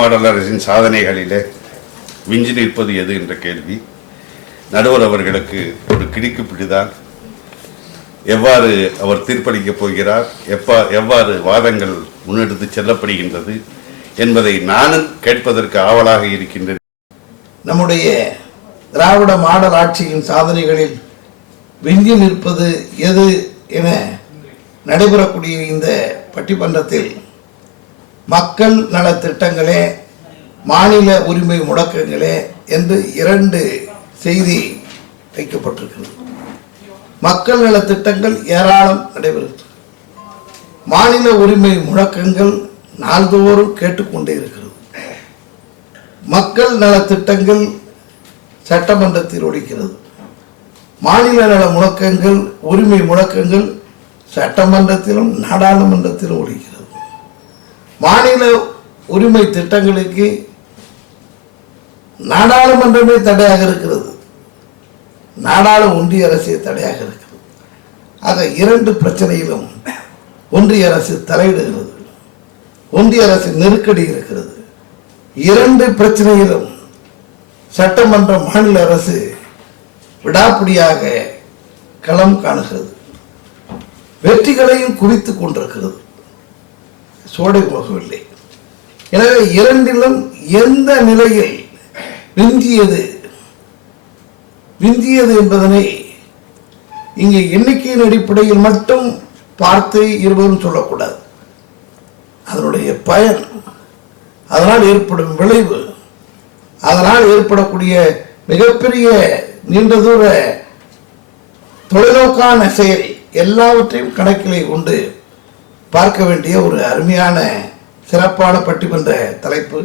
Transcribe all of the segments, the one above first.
Model அரசின் சாதனைகளிலே விஞ்சி நிற்பது எது என்ற கேள்வி நடுவர் அவர்களுக்கு ஒரு கிடுக்கிப்பிடிதான். எவ்வாறு அவர் தீர்ப்பளிக்கப் போகிறார், எவ்வாறு வாதங்கள் முன்னெடுத்து செல்லப்படுகின்றது என்பதை நானும் கேட்பதற்கு ஆவலாக இருக்கின்றேன். நம்முடைய திராவிட மாடல் ஆட்சியின் சாதனைகளில் விஞ்சி நிற்பது எது என நடைபெறக்கூடிய இந்த பட்டிமன்றத்தில் மக்கள் நலத்திட்டங்களே மாநில உரிமை முடக்கங்களே என்று 2 செய்தி வைக்கப்பட்டிருக்கிறது. மக்கள் நலத்திட்டங்கள் ஏராளம் நடைபெறுகிறது. மாநில உரிமை முழக்கங்கள் நாள்தோறும் கேட்டுக்கொண்டே இருக்கிறது. மக்கள் நலத்திட்டங்கள் சட்டமன்றத்தில் ஒலிக்கிறது. மாநில நல முழக்கங்கள் உரிமை முழக்கங்கள் சட்டமன்றத்திலும் நாடாளுமன்றத்திலும் ஒலிக்கிறது. மாநில உரிமை திட்டங்களுக்கு நாடாளுமன்றமே தடையாக இருக்கிறது, ஒன்றிய அரசே தடையாக இருக்கிறது. ஆக 2 பிரச்சனையிலும் ஒன்றிய அரசு தலையிடுகிறது, ஒன்றிய அரசு நெருக்கடி இருக்கிறது. 2 பிரச்சனையிலும் சட்டமன்ற மாநில அரசு விடாப்பிடியாக களம் காணுகிறது, வெற்றிகளையும் குவித்துக் கொண்டிருக்கிறது, சோடை போகவில்லை. எனவே 2லும் எந்த நிலையில் விஞ்சியது என்பதனை இங்கே எண்ணிக்கையின் அடிப்படையில் மட்டும் பார்த்து இருவரும் சொல்லக்கூடாது. அதனுடைய பயன், அதனால் ஏற்படும் விளைவு, அதனால் ஏற்படக்கூடிய மிகப்பெரிய நீண்ட தூர தொலைநோக்கான செயல் எல்லாவற்றையும் கணக்கிலே கொண்டு பார்க்க வேண்டிய ஒரு அருமையான சிறப்பான பட்டிமன்ற தலைப்பு.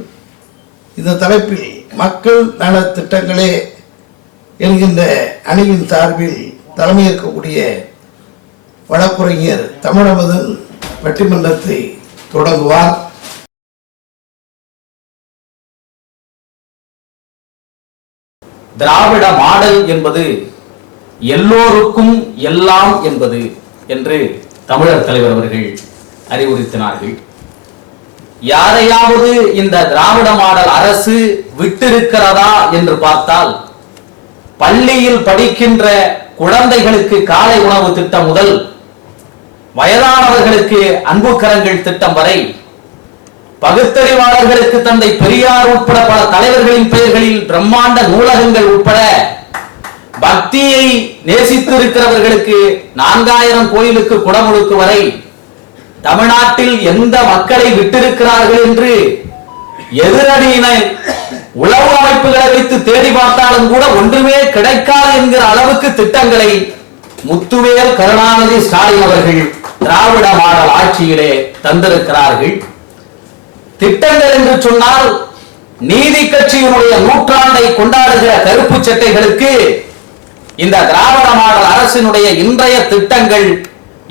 இந்த தலைப்பில் மக்கள் நல திட்டங்களே என்கின்ற அணியின் சார்பில் தலைமையேற்கக்கூடிய வழக்குரைஞர் தமிழமுதன் பட்டிமன்றத்தை தொடங்குவார். திராவிட மாடல் என்பது எல்லோருக்கும் எல்லாம் என்பது என்று தமிழர் தலைவர் அவர்கள் அறிவுறுத்தினார்கள். யாரையாவது இந்த திராவிட மாடல் அரசு விட்டிருக்கிறதா என்று பார்த்தால், பள்ளியில் படிக்கின்ற குழந்தைகளுக்கு காலை உணவு திட்டம் முதல் வயதானவர்களுக்கு அன்பு கரங்கள் திட்டம் வரை, பகுத்தறிவாளர்களுக்கு தந்தை பெரியார் உட்பட பல தலைவர்களின் பெயர்களில் பிரம்மாண்ட நூலகங்கள் உட்பட, பக்தியை நேசித்திருக்கிறவர்களுக்கு 4000 கோயிலுக்கு குடமுழுக்கு வரை, தமிழ்நாட்டில் எந்த மக்களை விட்டிருக்கிறார்கள் என்று எதிரணியினை உளவு அமைப்புகளை வைத்து தேடி பார்த்தாலும் கூட ஒன்றுமே கிடைக்காது என்கிற அளவுக்கு திட்டங்களை முத்துவேல் கருணாநிதி ஸ்டாலின் அவர்கள் திராவிட மாடல் ஆட்சியிலே தந்திருக்கிறார்கள். திட்டங்கள் என்று சொன்னால், நீதி கட்சியினுடைய நூற்றாண்டை கொண்டாடுகிற கருப்பு சட்டைகளுக்கு இந்த திராவிட மாடல் அரசினுடைய இன்றைய திட்டங்கள்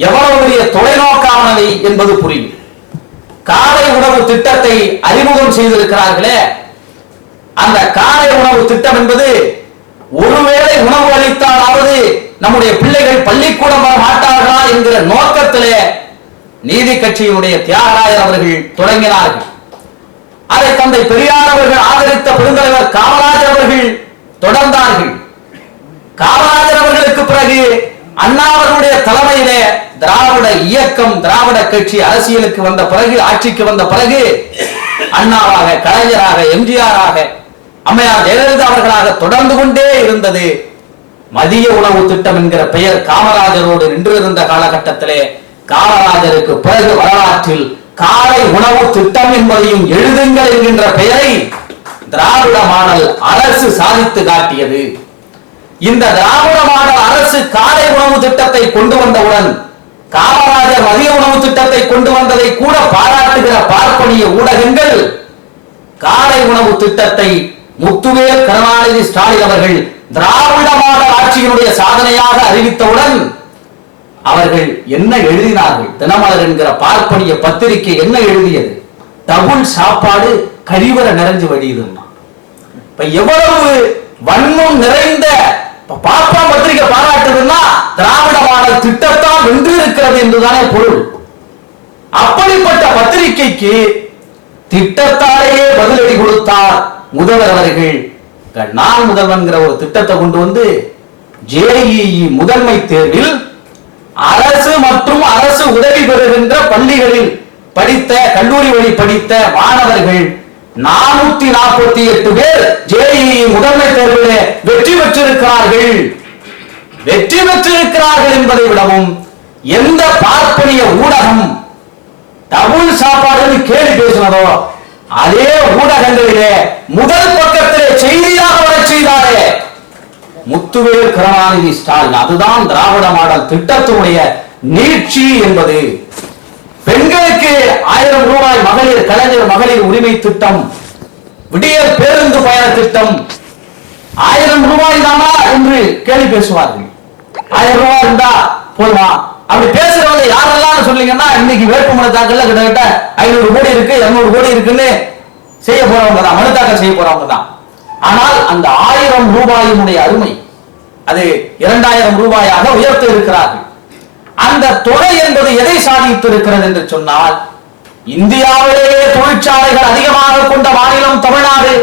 எவ்வளவு பெரிய தொலைநோக்கானவை என்பது புரியும். காலை உணவு திட்டத்தை அறிமுகம் செய்திருக்கிறார்களே, அந்த காலை உணவு திட்டம் என்பது ஒருவேளை உணவு அளித்தாலாவது நம்முடைய பிள்ளைகள் பள்ளிக்கூடம் வர மாட்டார்களா என்கிற நோக்கத்திலே நீதி கட்சியினுடைய தியாகராயர் அவர்கள் தொடங்கினார்கள். அதை தந்தை பெரியார் அவர்கள் ஆதரித்த பெருந்தலைவர் காமராஜர் அவர்கள் தொடர்ந்தார்கள். காமராஜர் அவர்களுக்கு பிறகு அண்ணா அவர்களுடைய தலைமையிலே திராவிட இயக்கம், திராவிட கட்சி அரசியலுக்கு வந்த பிறகு, ஆட்சிக்கு வந்த பிறகு, அண்ணாவாக, கலைஞராக, எம்ஜிஆராக, அம்மையார் ஜெயலலிதா அவர்களாக தொடர்ந்து கொண்டே இருந்தது மதிய உணவு திட்டம் என்கிற பெயர். காமராஜரோடு நின்றிருந்த காலகட்டத்திலே காமராஜருக்கு பிறகு வரலாற்றில் காலை உணவு திட்டம் என்பதையும் எழுதுங்கள் என்கின்ற பெயரை திராவிட மாடல் அரசு சாதித்து காட்டியது. இந்த திராவிட மாடல் அரசு காலை உணவு திட்டத்தை கொண்டு வந்தவுடன், காமராஜர் மதிய உணவு திட்டத்தை கொண்டு வந்ததை கூட பாராட்டுகிற பார்ப்பனிய ஊடகங்கள் காலை உணவு திட்டத்தை முத்துவேல் கருணாநிதி ஸ்டாலின் அவர்கள் திராவிட மாடல் ஆட்சியினுடைய சாதனையாக அறிவித்தவுடன் அவர்கள் என்ன எழுதினார்கள்? தினமலர் என்கிற பார்ப்பனிய பத்திரிகை என்ன எழுதியது? டபுள் சாப்பாடு கழிவற நிறைஞ்சு வடியுதுன்னா, இப்ப எவ்வளவு வன்மம் நிறைந்த பாப்பா பத்திரிகை பாராட்டுதுன்னா திராவிட மாடல் திட்டத்தால் வென்று இருக்கிறது என்றுதானே பொருள். அப்படிப்பட்ட பத்திரிகைக்கு திட்டத்தாலேயே பதிலடி கொடுத்தார் முதல்வர் அவர்கள். நான் முதல்வன்கிற ஒரு திட்டத்தை கொண்டு வந்து JEE முதன்மை தேர்வில் அரசு மற்றும் அரசு உதவி பெறுகின்ற பள்ளிகளில் படித்த கல்லூரி வழி படித்த மாணவர்கள் 448 பேர் JEE முதன்மை தேர்விலே வெற்றி பெற்றிருக்கிறார்கள். வெற்றி பெற்றிருக்கிறார்கள் என்பதை விடவும் எந்த பார்ப்பனிய ஊடகம் டபுள் சாப்பாடு கேள்வி பேசினதோ அதே ஊடகங்களிலே முதல் பக்கத்திலே செய்தியாக வர செய்தாரே முத்துவேல் கருணாநிதி ஸ்டாலின். அதுதான் திராவிட மாடல் திட்டத்தினுடைய நீட்சி என்பது. பெண்களுக்கு 1000 ரூபாய் மகளிர் கலைஞர் மகளிர் உரிமை திட்டம், விடியல் பேருந்து பயண திட்டம் 1000 ரூபாய் தானா என்று கேள்வி பேசுவார்கள். 1000 ரூபாய் இருந்தா போதுமா? அப்படி பேசுறவங்க யாரெல்லாம் சொல்லிங்கன்னா இன்னைக்கு வேட்புமனு தாக்கல்ல கிட்டத்தட்ட 500 கோடி இருக்கு 200 கோடி இருக்குன்னு செய்ய போறவங்க தான், மனு தாக்கல் செய்ய போறவங்க தான். ஆனால் அந்த 1000 ரூபாயினுடைய அருமை அது 2000 ரூபாயாக உயர்த்தி இருக்கிறார்கள். அந்த தொகை என்பது எதை சாதித்து இருக்கிறது என்று சொன்னால், இந்தியாவிலேயே தொழிற்சாலைகள் அதிகமாக கொண்ட மாநிலம் தமிழ்நாடு,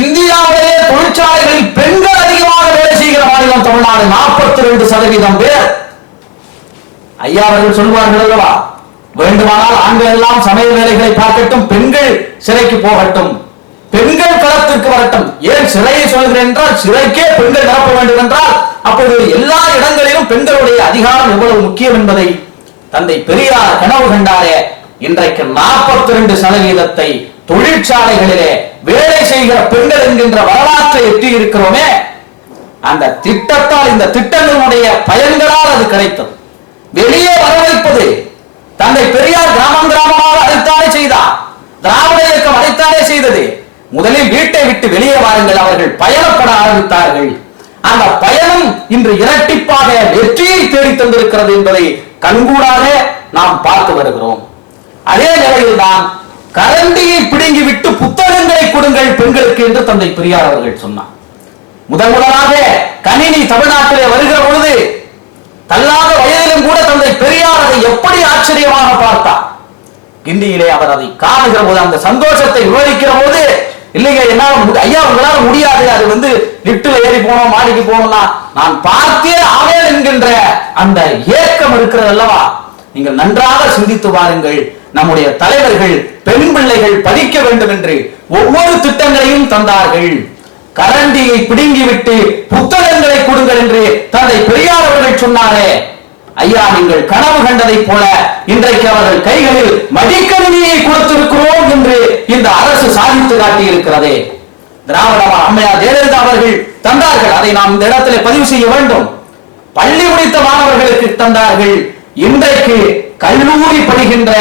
இந்தியாவிலேயே தொழிற்சாலைகளில் பெண்கள் அதிகமாக வேலை செய்கிற மாநிலம் தமிழ்நாடு. 42% பேர். ஐயா அவர்கள் சொல்வார்கள் அல்லவா, வேண்டுமானால் ஆண்கள் எல்லாம் சமையல் வேலைகளை பார்க்கட்டும், பெண்கள் சிறைக்கு போகட்டும், பெண்கள் களத்திற்கு வரட்டும். ஏன் சிறையை சொல்கிறேன் என்றால், சிறைக்கே பெண்கள் நிரப்ப வேண்டும் என்றால் அப்போது எல்லா இடங்களிலும் பெண்களுடைய அதிகாரம் எவ்வளவு முக்கியம் என்பதை தந்தை பெரியார் கனவு கண்டாரே. இன்றைக்கு 42% தொழிற்சாலைகளிலே வேலை செய்கிற பெண்கள் என்கின்ற வரலாற்றை எட்டி இருக்கிறோமே. அந்த திட்டத்தால், இந்த திட்டங்களுடைய பயன்களால் அது கிடைத்தது. வெளியே வரவைப்பது தந்தை பெரியார் கிராமம் கிராமமாக அழைத்தாலே செய்தார். திராவிட இயக்கம் அழைத்தாலே செய்தது. முதலில் வீட்டை விட்டு வெளியே வாருங்கள், அவர்கள் பயணப்பட ஆரம்பித்தார்கள். அந்த பயணம் இன்று இரட்டிப்பாக வெற்றியை தேடி தந்திருக்கிறது என்பதை கண்கூடாக நாம் பார்த்து வருகிறோம். அதே நிலையில் தான் கரண்டியை பிடுங்கி விட்டு புத்தகங்களை கொடுங்கள் பெண்களுக்கு என்று தந்தை பெரியார் அவர்கள் சொன்னார். முதலாக கணினி தமிழ்நாட்டிலே வருகிற பொழுது தள்ளாத வயதிலும் கூட தந்தை பெரியார் அதை எப்படி ஆச்சரியமாக பார்த்தார். கிண்டியிலே அவர் அதை காணுகிற போது, அந்த சந்தோஷத்தை விவரிக்கிற போது, இல்லைங்க என்னால ஐயா உங்களால முடியாது, அது லிப்ட்ல ஏறி போனோம் மாடிக்கு போனோம்னா நான் பார்த்தே ஆவேன் என்கின்ற அந்த ஏக்கம் இருக்கிறது அல்லவா. நீங்கள் நன்றாக சிந்தித்து பாருங்கள். நம்முடைய தலைவர்கள் பெண் பிள்ளைகள் படிக்க வேண்டும் என்று ஒவ்வொரு திட்டங்களையும் தந்தார்கள். கரண்டியை பிடுங்கிவிட்டு புத்தகங்களை கொடுங்கள் என்று தந்தை பெரியார் அவர்கள் சொன்னாரே. ஐயா, நீங்கள் கனவு கண்டதை போல இன்றைக்கு அவர்கள் கைகளில் மடிக்கணினியை கொடுத்திருக்கிறோம் என்று இந்த அரசு சாதித்து காட்டி இருக்கிறதே. திராவிட அம்மையார் ஜெயலலிதா அவர்கள் தந்தார்கள். அதை நாம் இந்த இடத்திலே பதிவு செய்ய வேண்டும். பள்ளி முடித்த மாணவர்களுக்கு தந்தார்கள். இன்றைக்கு கல்லூரி படிக்கின்ற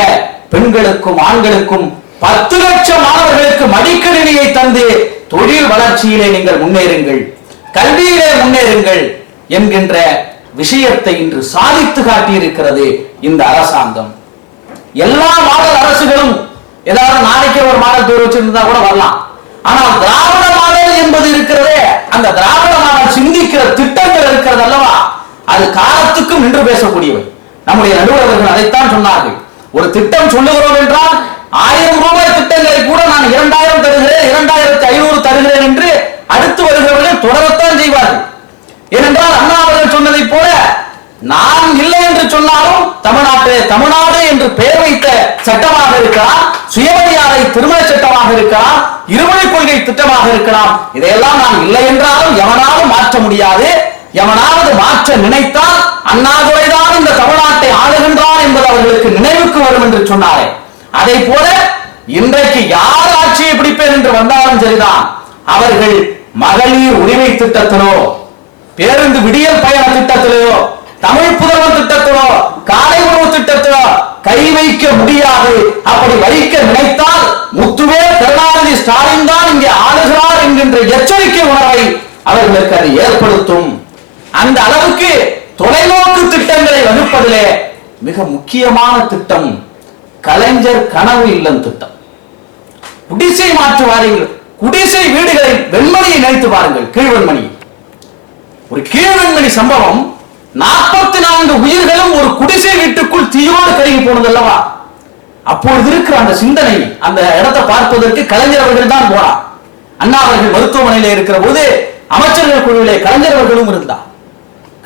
பெண்களுக்கும் ஆண்களுக்கும் 10 லட்சம் மாணவர்களுக்கு மடிக்கணினியை தந்து தொழில் வளர்ச்சியிலே நீங்கள் முன்னேறுங்கள், கல்வியிலே முன்னேறுங்கள் என்கின்ற விஷயத்தை இன்று சாதித்து காட்டியிருக்கிறது இந்த அரசாங்கம். எல்லா மாடல் அரசுகளும் ஏதாவது நாளைக்கே ஒரு மாடல் பேர் வச்சிருந்தா கூட வரலாம். ஆனால் திராவிட மாடல் என்பது இருக்கிறதே, அந்த திராவிட மாடல் சிந்திக்கிற திட்டங்கள் இருக்கிறது அல்லவா, அது காலத்துக்கும் நின்று பேசக்கூடியவை. நம்முடைய நடுவர்கள் அதைத்தான் சொன்னார்கள். ஒரு திட்டம் சொல்லுகிறோம் என்றால் 1000 ரூபாய் திட்டங்களை கூட நான் 2000 தருகிறேன், 2500 தருகிறேன் என்று அடுத்து வருகிறவர்கள் தொடரத்தான் செய்வார்கள். ஏனென்றால் அண்ணா அவர்கள் சொன்னதை போல, நான் இல்லை என்று சொன்னாலும் தமிழ்நாடு என்று பெயர் வைத்த சட்டமாக இருக்கலாம், சுயமரியாதை திருமண சட்டமாக இருக்கலாம், இருமொழி கொள்கை திட்டமாக இருக்கலாம். இதையெல்லாம் நான் இல்லை என்றாலும் எவனாலும் மாற்ற முடியாது. எவனாவது மாற்ற நினைத்தால் அண்ணாதுரைதான் இந்த தமிழ்நாட்டை ஆளுகின்றான் என்பது அவர்களுக்கு நினைவுக்கு வரும் என்று சொன்னாரே. அதை போல இன்றைக்கு யார் ஆட்சியை பிடிப்பேன் என்று வந்தாலும் சரிதான், அவர்கள் மகளிர் உரிமை திட்டத்திலோ, பேருந்து விடியல் பயண திட்டத்திலோ, தமிழ் புதல்வன் திட்டத்திலோ, காலை உணவு திட்டத்திலோ கை வைக்க முடியாது. அப்படி வைக்க நினைத்தால் முத்துவேல் கருணாநிதி ஸ்டாலின் தான் இங்கே ஆளுகிறார் என்கின்ற எச்சரிக்கை உணர்வை அவர்களுக்கு அது ஏற்படுத்தும். அந்த அளவுக்கு தொலைநோக்கு திட்டங்களை வகுப்பதிலே மிக முக்கியமான திட்டம் கலைஞர் கனவு இல்லம் திட்டம். குடிசை மாற்று வாரியங்கள், குடிசை வீடுகளில் வெண்மணியை நினைத்து பாருங்கள். கீழ்வெண்மணி, ஒரு கீழ்வெண்மணி அப்பொழுது இருக்கிற அந்த சிந்தனை, அந்த இடத்தை பார்ப்பதற்கு கலைஞர் அவர்கள் தான் போனார். அண்ணா அவர்கள் மருத்துவமனையில இருக்கிற போது அமைச்சர்கள் குழுவிலே கலைஞர் அவர்களும் இருந்தார்.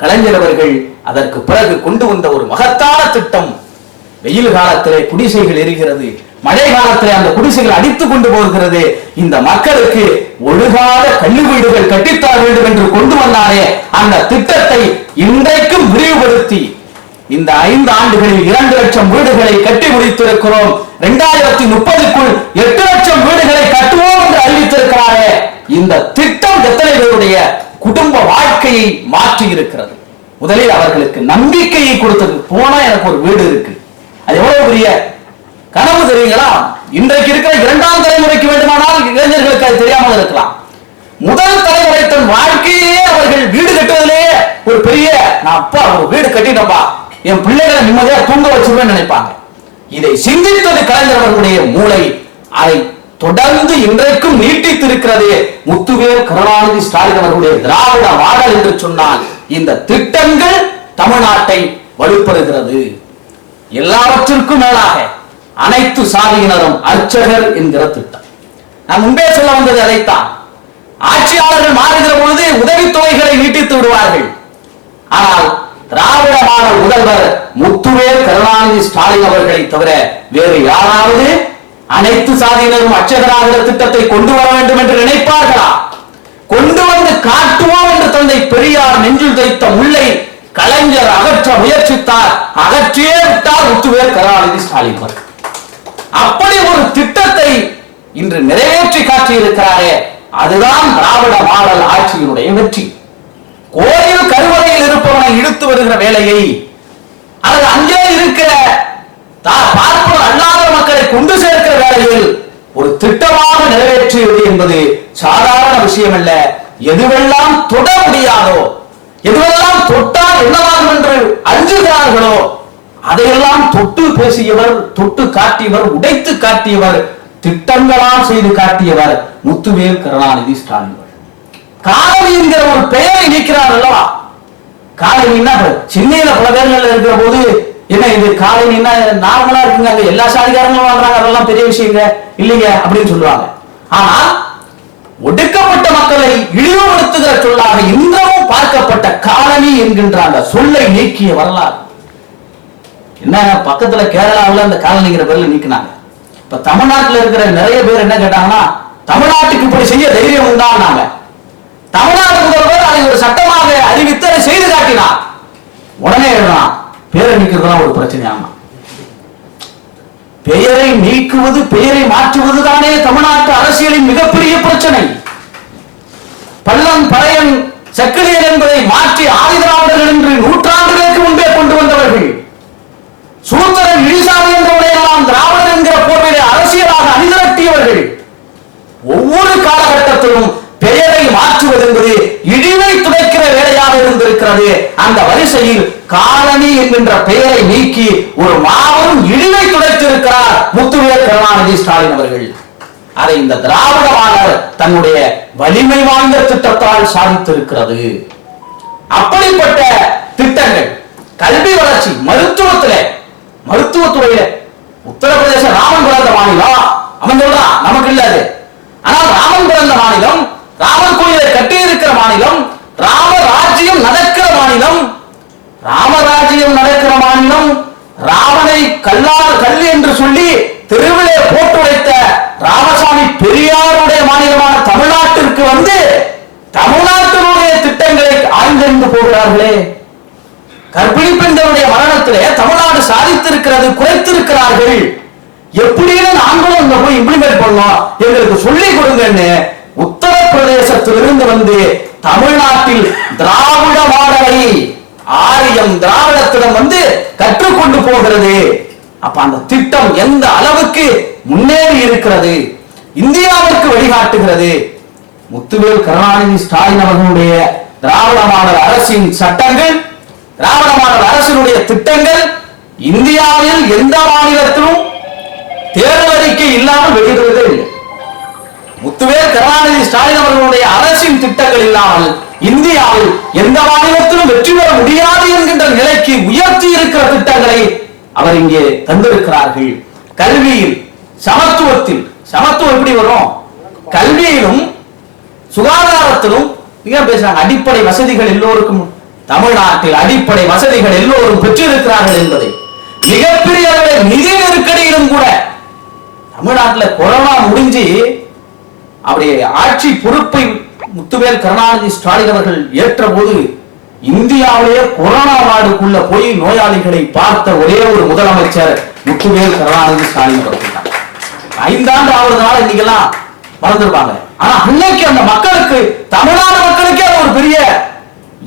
கலைஞர் அவர்கள் அதற்கு பிறகு கொண்டு வந்த ஒரு மகத்தான திட்டம், வெயில் காலத்திலே குடிசைகள் எரிகிறது, மழை காலத்திலே அந்த குடிசைகள் அடித்துக் கொண்டு போகிறது, இந்த மக்களுக்கு ஒழுகாத கல்வி வீடுகள் கட்டித்தர வேண்டும் என்று கொண்டு வந்தாரே, அந்த திட்டத்தை இன்றைக்கும் விரிவுபடுத்தி இந்த 5 ஆண்டுகளில் 2 லட்சம் வீடுகளை கட்டி முடித்திருக்கிறோம். 2030க்குள் 8 லட்சம் வீடுகளை கட்டுவோம் என்று அறிவித்திருக்கிறாரே, இந்த திட்டம் எத்தனை பேருடைய குடும்ப வாழ்க்கையை மாற்றி இருக்கிறது. முதலில் அவர்களுக்கு நம்பிக்கையை கொடுத்தது. போனா எனக்கு ஒரு வீடு இருக்கு, அது எவ்வளவு பெரிய கனவு தெரியுங்களா? இன்றைக்கு இருக்கிற 2ஆம் தலைமுறைக்கு வேண்டுமானால் இளைஞர்களுக்கு அது தெரியாமல் இருக்கலாம். முதல் தலைமுறை தன் வாழ்க்கையே அவர்கள் வீடு கட்டுவதிலேயே ஒரு பெரிய, நான் அப்பா ஒரு வீடு கட்டிட்டப்பா, என் பிள்ளைகளை நிம்மதியா தூங்க வச்சிருவேன் நினைப்பாங்க. இதை சிந்தித்தது கலைஞர் அவர்களுடைய மூளை. அதை தொடர்ந்து இன்றைக்கும் நீட்டித்திருக்கிறது முத்துவேல் கருணாநிதி ஸ்டாலின் அவர்களுடைய திராவிட மாடல் என்று சொன்னால் இந்த திட்டங்கள் தமிழ்நாட்டை வலுப்படுகிறது. எல்லாவற்றிற்கும் மேலாக அனைத்து சாதியினரும் அர்ச்சகர் என்கிற திட்டம். நான் முன்பே சொல்ல வந்தது அதைத்தான். ஆட்சியாளர்கள் மாறுகிற பொழுது உதவித்தொகைகளை நீட்டித்து விடுவார்கள். ஆனால் திராவிட மாடல் முதல்வர் முத்துவேல் கருணாநிதி ஸ்டாலின் அவர்களை தவிர வேறு யாராவது அனைத்து சாதியினரும் அர்ச்சகராகிற திட்டத்தை கொண்டு வர வேண்டும் என்று நினைப்பார்களா? கொண்டு வந்து காட்டுவோம் என்று தந்தை பெரியார் நெஞ்சில் தைத்த முல்லை கலைஞர் அகற்ற முயற்சித்தார், அகற்றியே விட்டார் முத்துவேல் கருணாநிதி ஸ்டாலின் அவர்கள். அப்படி ஒரு திட்டத்தை இன்று நிறைவேற்றி காட்டியிருக்கிறாரே, அதுதான் திராவிட மாடல் ஆட்சியினுடைய வெற்றி. கோயில் கருவறையில் இருப்பவனை இழுத்து வருகிற வேலையை, அல்லது அங்கே இருக்கிற பார்ப்பவர் அல்லாத மக்களை கொண்டு சேர்க்கிற வேலையில் ஒரு திட்டமாக நிறைவேற்றியது என்பது சாதாரண விஷயம் அல்ல. எதுவெல்லாம் தொட முடியாதோ, எதுவெல்லாம் தொட்டால் என்னவாகும் என்று அஞ்சுகிறார்களோ அதையெல்லாம் தொட்டு பேசியவர், தொட்டு காட்டியவர், உடைத்து காட்டியவர், திட்டங்களால் செய்து காட்டியவர் முத்துவேல் கருணாநிதி ஸ்டாலின். காலனி என்கிற ஒரு பெயரை நீக்கிறார் அல்லவா? காலனின்னா சென்னையில பல பேர்கள் இருக்கிற போது என்ன இது காலனின்னா நார்மலா இருக்குங்க, அங்க எல்லா சாதிகாரங்களும் வாழ்றாங்க, அதெல்லாம் பெரிய விஷயங்க இல்லைங்க அப்படின்னு சொல்லுவாங்க. ஆனால் ஒடுக்கப்பட்ட மக்களை இழிவுபடுத்துகிற சொல்லாக இன்றமும் பார்க்கப்பட்ட காலனி என்கின்ற அந்த சொல்லை நீக்கிய வரலாறு என்ன. பக்கத்துல கேரளாவில் அந்த காலனிங்கிற பேர்ல நீக்கினாங்க. இப்ப தமிழ்நாட்டில் இருக்கிற நிறைய பேர் என்ன கேட்டாங்கன்னா, தமிழ்நாட்டுக்கு இப்படி செய்ய தைரியம் உண்டாங்க. தமிழ்நாடு முதல்வர் அதை ஒரு சட்டமாக அறிவித்து அதை செய்து காட்டினார். உடனே எழுதலாம் பெயரை நீக்குறதுலாம் ஒரு பிரச்சனையாமா? பெயரை நீக்குவது, பெயரை மாற்றுவது தானே தமிழ்நாட்டு அரசியலின் மிகப்பெரிய பிரச்சனை. பள்ளம் பழையன் செக்கிலியர் என்பதை மாற்றி ஆதிதிராவிடர்கள் என்று நூற்றாண்டுகளுக்கு முன்பே கொண்டு வந்தவர்கள். சூத்திரன் இழிசாமி என்றவரையெல்லாம் திராவிடர் என்கிற போர்வையை அரசியலாக அணிதிரட்டியவர்கள். ஒவ்வொரு காலகட்டத்திலும் பெயரை மாற்றுவது என்பது இழிவை துடைக்கிற வேலையாக இருந்திருக்கிறது. அந்த வரிசையில் காலனி என்கின்ற பெயரை நீக்கி ஒரு மாபெரும் இழிவை துடைத்திருக்கிறார் முத்துவேல் கருணாநிதி ஸ்டாலின் அவர்கள். அதை இந்த திராவிட மாடல் தன்னுடைய வலிமை வாய்ந்த திட்டத்தால் சாதித்திருக்கிறது. அப்படிப்பட்ட திட்டங்கள் கல்வி வளர்ச்சி, மருத்துவத்துறையில உத்தரப்பிரதேச ராமன் பிறந்த மாநிலம், அவன் சொல்றான் நமக்கு இல்லாது. ஆனால் ராமன் பிறந்த மாநிலம், ராமன் கோயிலை கட்டி இருக்கிற மாநிலம், ராமராஜ்யம் நடக்கிற மாநிலம், ராமனை கல் என்று சொல்லி தெருவிலே போட்டு வைத்த ராமசாமி பெரியாருடைய மாநிலமான தமிழ்நாட்டிற்கு வந்து தமிழ்நாட்டினுடைய திட்டங்களை ஆய்ந்தறிந்து போகிறார்களே. கர்ப்பிணி பெண்களுடைய மரணத்திலே தமிழ்நாடு சாதித்திருக்கிறது, குறைத்திருக்கிறார்கள். எப்படின்னு நாங்களும் அங்க போய் இம்ப்ளிமெண்ட் பண்ணோம், எங்களுக்கு சொல்லிக் கொடுங்கன்னு உத்தரப்பிரதேசத்திலிருந்து வந்து தமிழ்நாட்டில் திராவிட மாடலை ஆரியம் திராவிடத்திடம் வந்து கற்றுக்கொண்டு போகிறது. அப்ப அந்த திட்டம் எந்த அளவுக்கு முன்னேறி இருக்கிறது, இந்தியாவிற்கு வழிகாட்டுகிறது. முத்துவேல் கருணாநிதி ஸ்டாலின் அவர்களுடைய திராவிட மாடல் அரசின் சட்டங்கள், திராவிட மாடல் அரசினுடைய திட்டங்கள் இந்தியாவில் எந்த மாநிலத்திலும் தேர்தல் அறிக்கை இல்லாமல் வெளியிடுவதே இல்லை. முத்துவேல் கருணாநிதி ஸ்டாலின் அவர்களுடைய அரசின் திட்டங்கள் இல்லாமல் இந்தியாவில் எந்த மாநிலத்திலும் வெற்றி பெற முடியாது என்கின்ற நிலைக்கு உயர்த்தி இருக்கிற திட்டங்களை அவர் இங்கே தந்திருக்கிறார்கள். கல்வியில், சமத்துவத்தில், சமத்துவம் எப்படி வரும்? கல்வியிலும் சுகாதாரத்திலும் மிக பேசுறாங்க. அடிப்படை வசதிகள் எல்லோருக்கும் தமிழ்நாட்டில் அடிப்படை வசதிகள் எல்லோரும் பெற்றிருக்கிறார்கள் என்பதை மிகப்பெரிய அளவில் நிதி நெருக்கடியிலும் கூட தமிழ்நாட்டில் கொரோனா முடிஞ்சு அப்படி ஆட்சி பொறுப்பை முத்துவேல் கருணாநிதி ஸ்டாலின் அவர்கள் ஏற்ற போது இந்தியாவிலேயே கொரோனா வார்டுக்குள்ள போய் நோயாளிகளை பார்த்த ஒரே ஒரு முதலமைச்சர் முத்துவேல் கருணாநிதி ஸ்டாலின் அவர்கள் தான். 5 ஆண்டு ஆகுறதுனால இன்னைக்கெல்லாம் மறந்துருப்பாங்க. ஆனா அன்னைக்கு அந்த மக்களுக்கு, தமிழ்நாடு மக்களுக்கே ஒரு பெரிய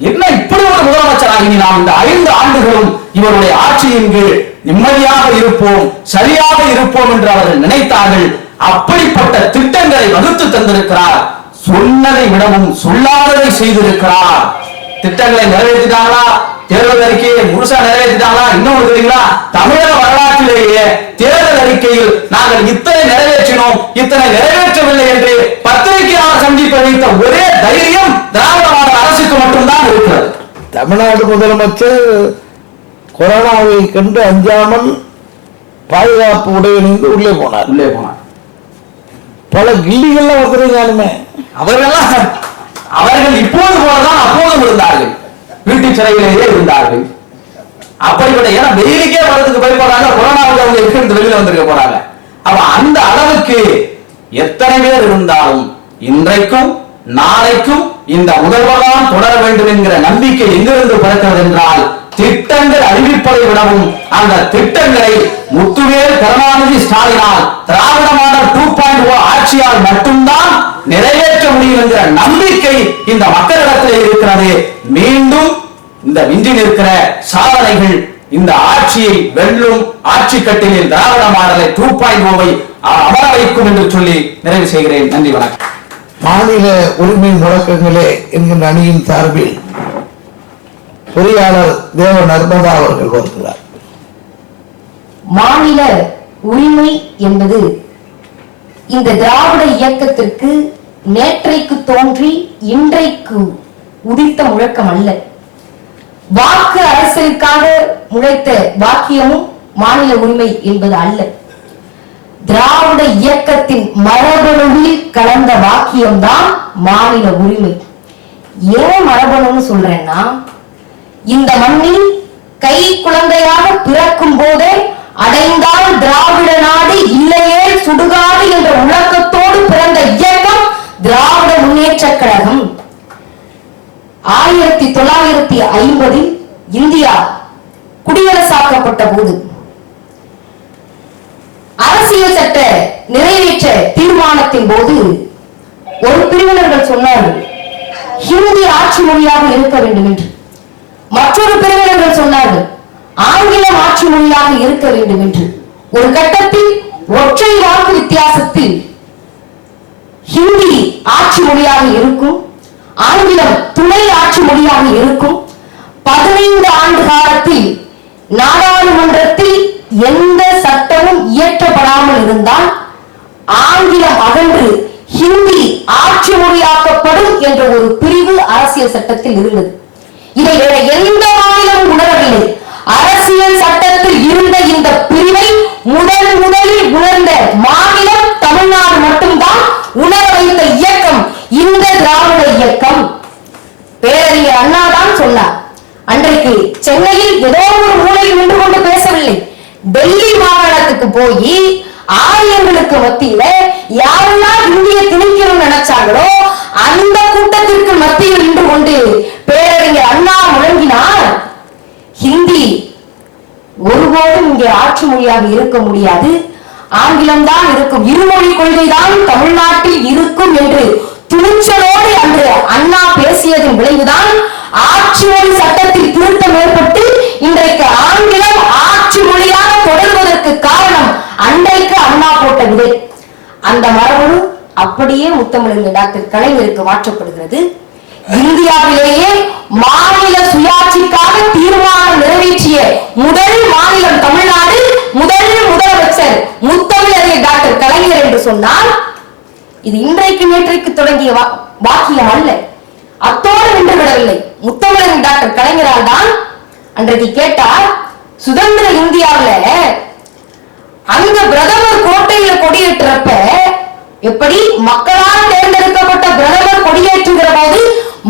என்ன இப்படி ஒரு முதலமைச்சராகி நாம் இந்த 5 ஆண்டுகளும் இவருடைய ஆட்சியின் கீழ் நிம்மதியாக இருப்போம், சரியாக இருப்போம் என்று அவர்கள் நினைத்தார்கள். அப்படிப்பட்ட திட்டங்களை வகுத்து தந்திருக்கிறார். சொன்னதை விடவும் சொல்லாததை செய்திருக்கிறார். திட்டங்களை நிறைவேற்றிட்டாங்களா? தேர்தல் அறிக்கையை முழுசா நிறைவேற்றிட்டாங்களா? இன்னொரு தெரியுங்களா? தமிழக வரலாற்றிலேயே தேர்தல் அறிக்கையில் நாங்கள் இத்தனை நிறைவேற்றினோம், இத்தனை நிறைவேற்றவில்லை என்று பத்திரிகையாளர் சந்திப்பு வைத்த ஒரே தைரியம் திராவிட மாடல் அரசுக்கு மட்டும்தான் இருக்கிறது. தமிழ்நாடு முதலமைச்சர் கொரோனாவை கண்டு அஞ்சாமல் பாதுகாப்பு உடையணிந்து உள்ளே போனார். பல கில்லிகள்லாம் வந்துருந்தாலுமே அவர்கள் இப்போது போலதான் அப்போதும் இருந்தார்கள், வீட்டு சிறையிலேயே இருந்தார்கள். அப்படிப்பட்ட ஏன்னா வெயிலுக்கே வரதுக்கு பயப்படுறாங்க, கொரோனாவுக்கு அவங்க இருந்து வெளியில வந்திருக்க போறாங்க. அப்ப அந்த அளவுக்கு எத்தனை பேர் இருந்தாலும் இன்றைக்கும் நாளைக்கும் இந்த முதல்வர்தான் தொடர வேண்டும் என்கிற நம்பிக்கை எங்கிருந்து பிறக்கிறது என்றால், திட்டங்கள் அறிவிப்பதை விடவும் அந்த திட்டங்களை முத்துவேல் கருணாநிதி ஸ்டாலினால் திராவிட மாடல் 2.0 ஆட்சியால் மட்டும்தான் நிறைவேற்ற முடியும் என்கிற நம்பிக்கை இந்த மக்களிடத்தில் இருக்கிறது. மீண்டும் இந்த விஞ்சி நிற்கிற சாதனைகள் இந்த ஆட்சியை வெல்லும், ஆட்சி கட்டிலில் திராவிட மாடலை 2.0 அமர வைக்கும் என்று சொல்லி நிறைவு செய்கிறேன். நன்றி, வணக்கம். மாநில உரிமை முழக்கங்களே என்கின்ற அணியின் சார்பில் பொறியாளர் தேவ நர்மதா அவர்கள் வருகிறார். மாநில உரிமை என்பது இந்த திராவிட இயக்கத்திற்கு நேற்றைக்கு தோன்றி இன்றைக்கு உதித்த முழக்கம் அல்ல. வாக்கு அரசியலுக்காக முளைத்த வாக்கியமும் மாநில உரிமை என்பது அல்ல. திராவிட இயக்கத்தின் மரபணுவில் கலந்த வாக்கியம்தான் மாநில உரிமை. ஏன் மரபணுன்னு சொல்றேன்னா, இந்த மண்ணில் கை குழந்தையாக பிறக்கும் போதே அடைந்தால் திராவிட நாடு, இல்லையே சுடுகாடு என்ற முழக்கத்தோடு பிறந்த இயக்கம் திராவிட முன்னேற்ற கழகம். 1950 இந்தியா குடியரசாக்கப்பட்ட போது அரசியல் சட்ட நிறைவேற்ற தீர்மானத்தின் போது ஒரு பிரிவினர்கள் சொன்னார்கள் ஹிந்தி ஆட்சி மொழியாக இருக்க வேண்டும் என்று. மற்றொரு பிரிவினர்கள் சொன்னார்கள் ஆங்கிலம் ஆட்சி மொழியாக இருக்க வேண்டும் என்று. ஒரு கட்டத்தில் ஒற்றை வாக்கு வித்தியாசத்தில் ஹிந்தி ஆட்சி மொழியாக இருக்கும், ஆங்கிலம் துணை ஆட்சி மொழியாக இருக்கும். 15 ஆண்டு காலத்தில் நாடாளுமன்றத்தில் எந்த சட்டமும் இயற்றப்படாமல் இருந்தால் ஆங்கிலம் அகன்று ஹிந்தி ஆட்சி மொழியாக்கப்படும் என்ற ஒரு பிரிவு அரசியல் சட்டத்தில் இருந்தது. இதை வேற எந்த மாநிலமும் உணரவில்லை. அரசியல் சட்டத்தில் இருந்த இந்த பிரிவை முதலில் உணர்ந்த மாநிலம் தமிழ்நாடு மட்டும்தான். உணர வைத்த இயக்கம் இந்த திராவிட இயக்கம். பேரறிஞர் அண்ணா தான் சொன்னார். அன்றைக்கு சென்னையில் ஏதோ ஒரு மூலையில் நின்று கொண்டு பேசவில்லை. டெல்லி மாகாணத்துக்கு போய் ஆரியர்களுக்கு மத்தியில யாரெல்லாம் இந்திய திணிக்கணும்னு நினைச்சாங்களோ அந்த கூட்டத்திற்கு மத்தியில் நின்று கொண்டு பேரறிஞர் அண்ணா முழங்கினார், ஹிந்தி ஒருபோதும் இங்கே ஆட்சி மொழியாக இருக்க முடியாது, ஆங்கிலம் தான் இருக்கும், இருமொழி கொள்கைதான் தமிழ்நாட்டில் இருக்கும் என்று துணிச்சலோடு அன்று அண்ணா பேசியதன் விளைவுதான் ஆட்சி மொழி சட்டத்தில் திருத்தம் ஏற்பட்டு இன்றைக்கு ஆங்கிலம் ஆட்சி மொழியாக தொடர்வதற்கு காரணம் அன்றைக்கு அண்ணா போட்ட விதை. அந்த மரபணு அப்படியே முத்தமிழர் டாக்டர் கலைஞருக்கு மாற்றப்படுகிறது. இந்தியாவிலேயே மாநில சுயாட்சிக்காக தீர்மானம் நிறைவேற்றிய முதல் மாநிலம் தமிழ்நாடு. முதல் முதலமைச்சர் முத்தமிழர் டாக்டர் கலைஞர் என்று சொன்னால் இது இன்றைக்கு நேற்றைக்கு தொடங்கிய வாக்கியம் அல்ல. அத்தோடு நின்று விடவில்லை. முத்தமிழர் டாக்டர் கலைஞரால் தான் அன்றைக்கு கேட்டார், சுதந்திர இந்தியாவில் அங்க பிரதமர் கோட்டையில கொடியேற்றப்ப எப்படி மக்களால் தேர்ந்தெடுக்கப்பட்ட பிரதமர் கொடியேற்றுகிற போது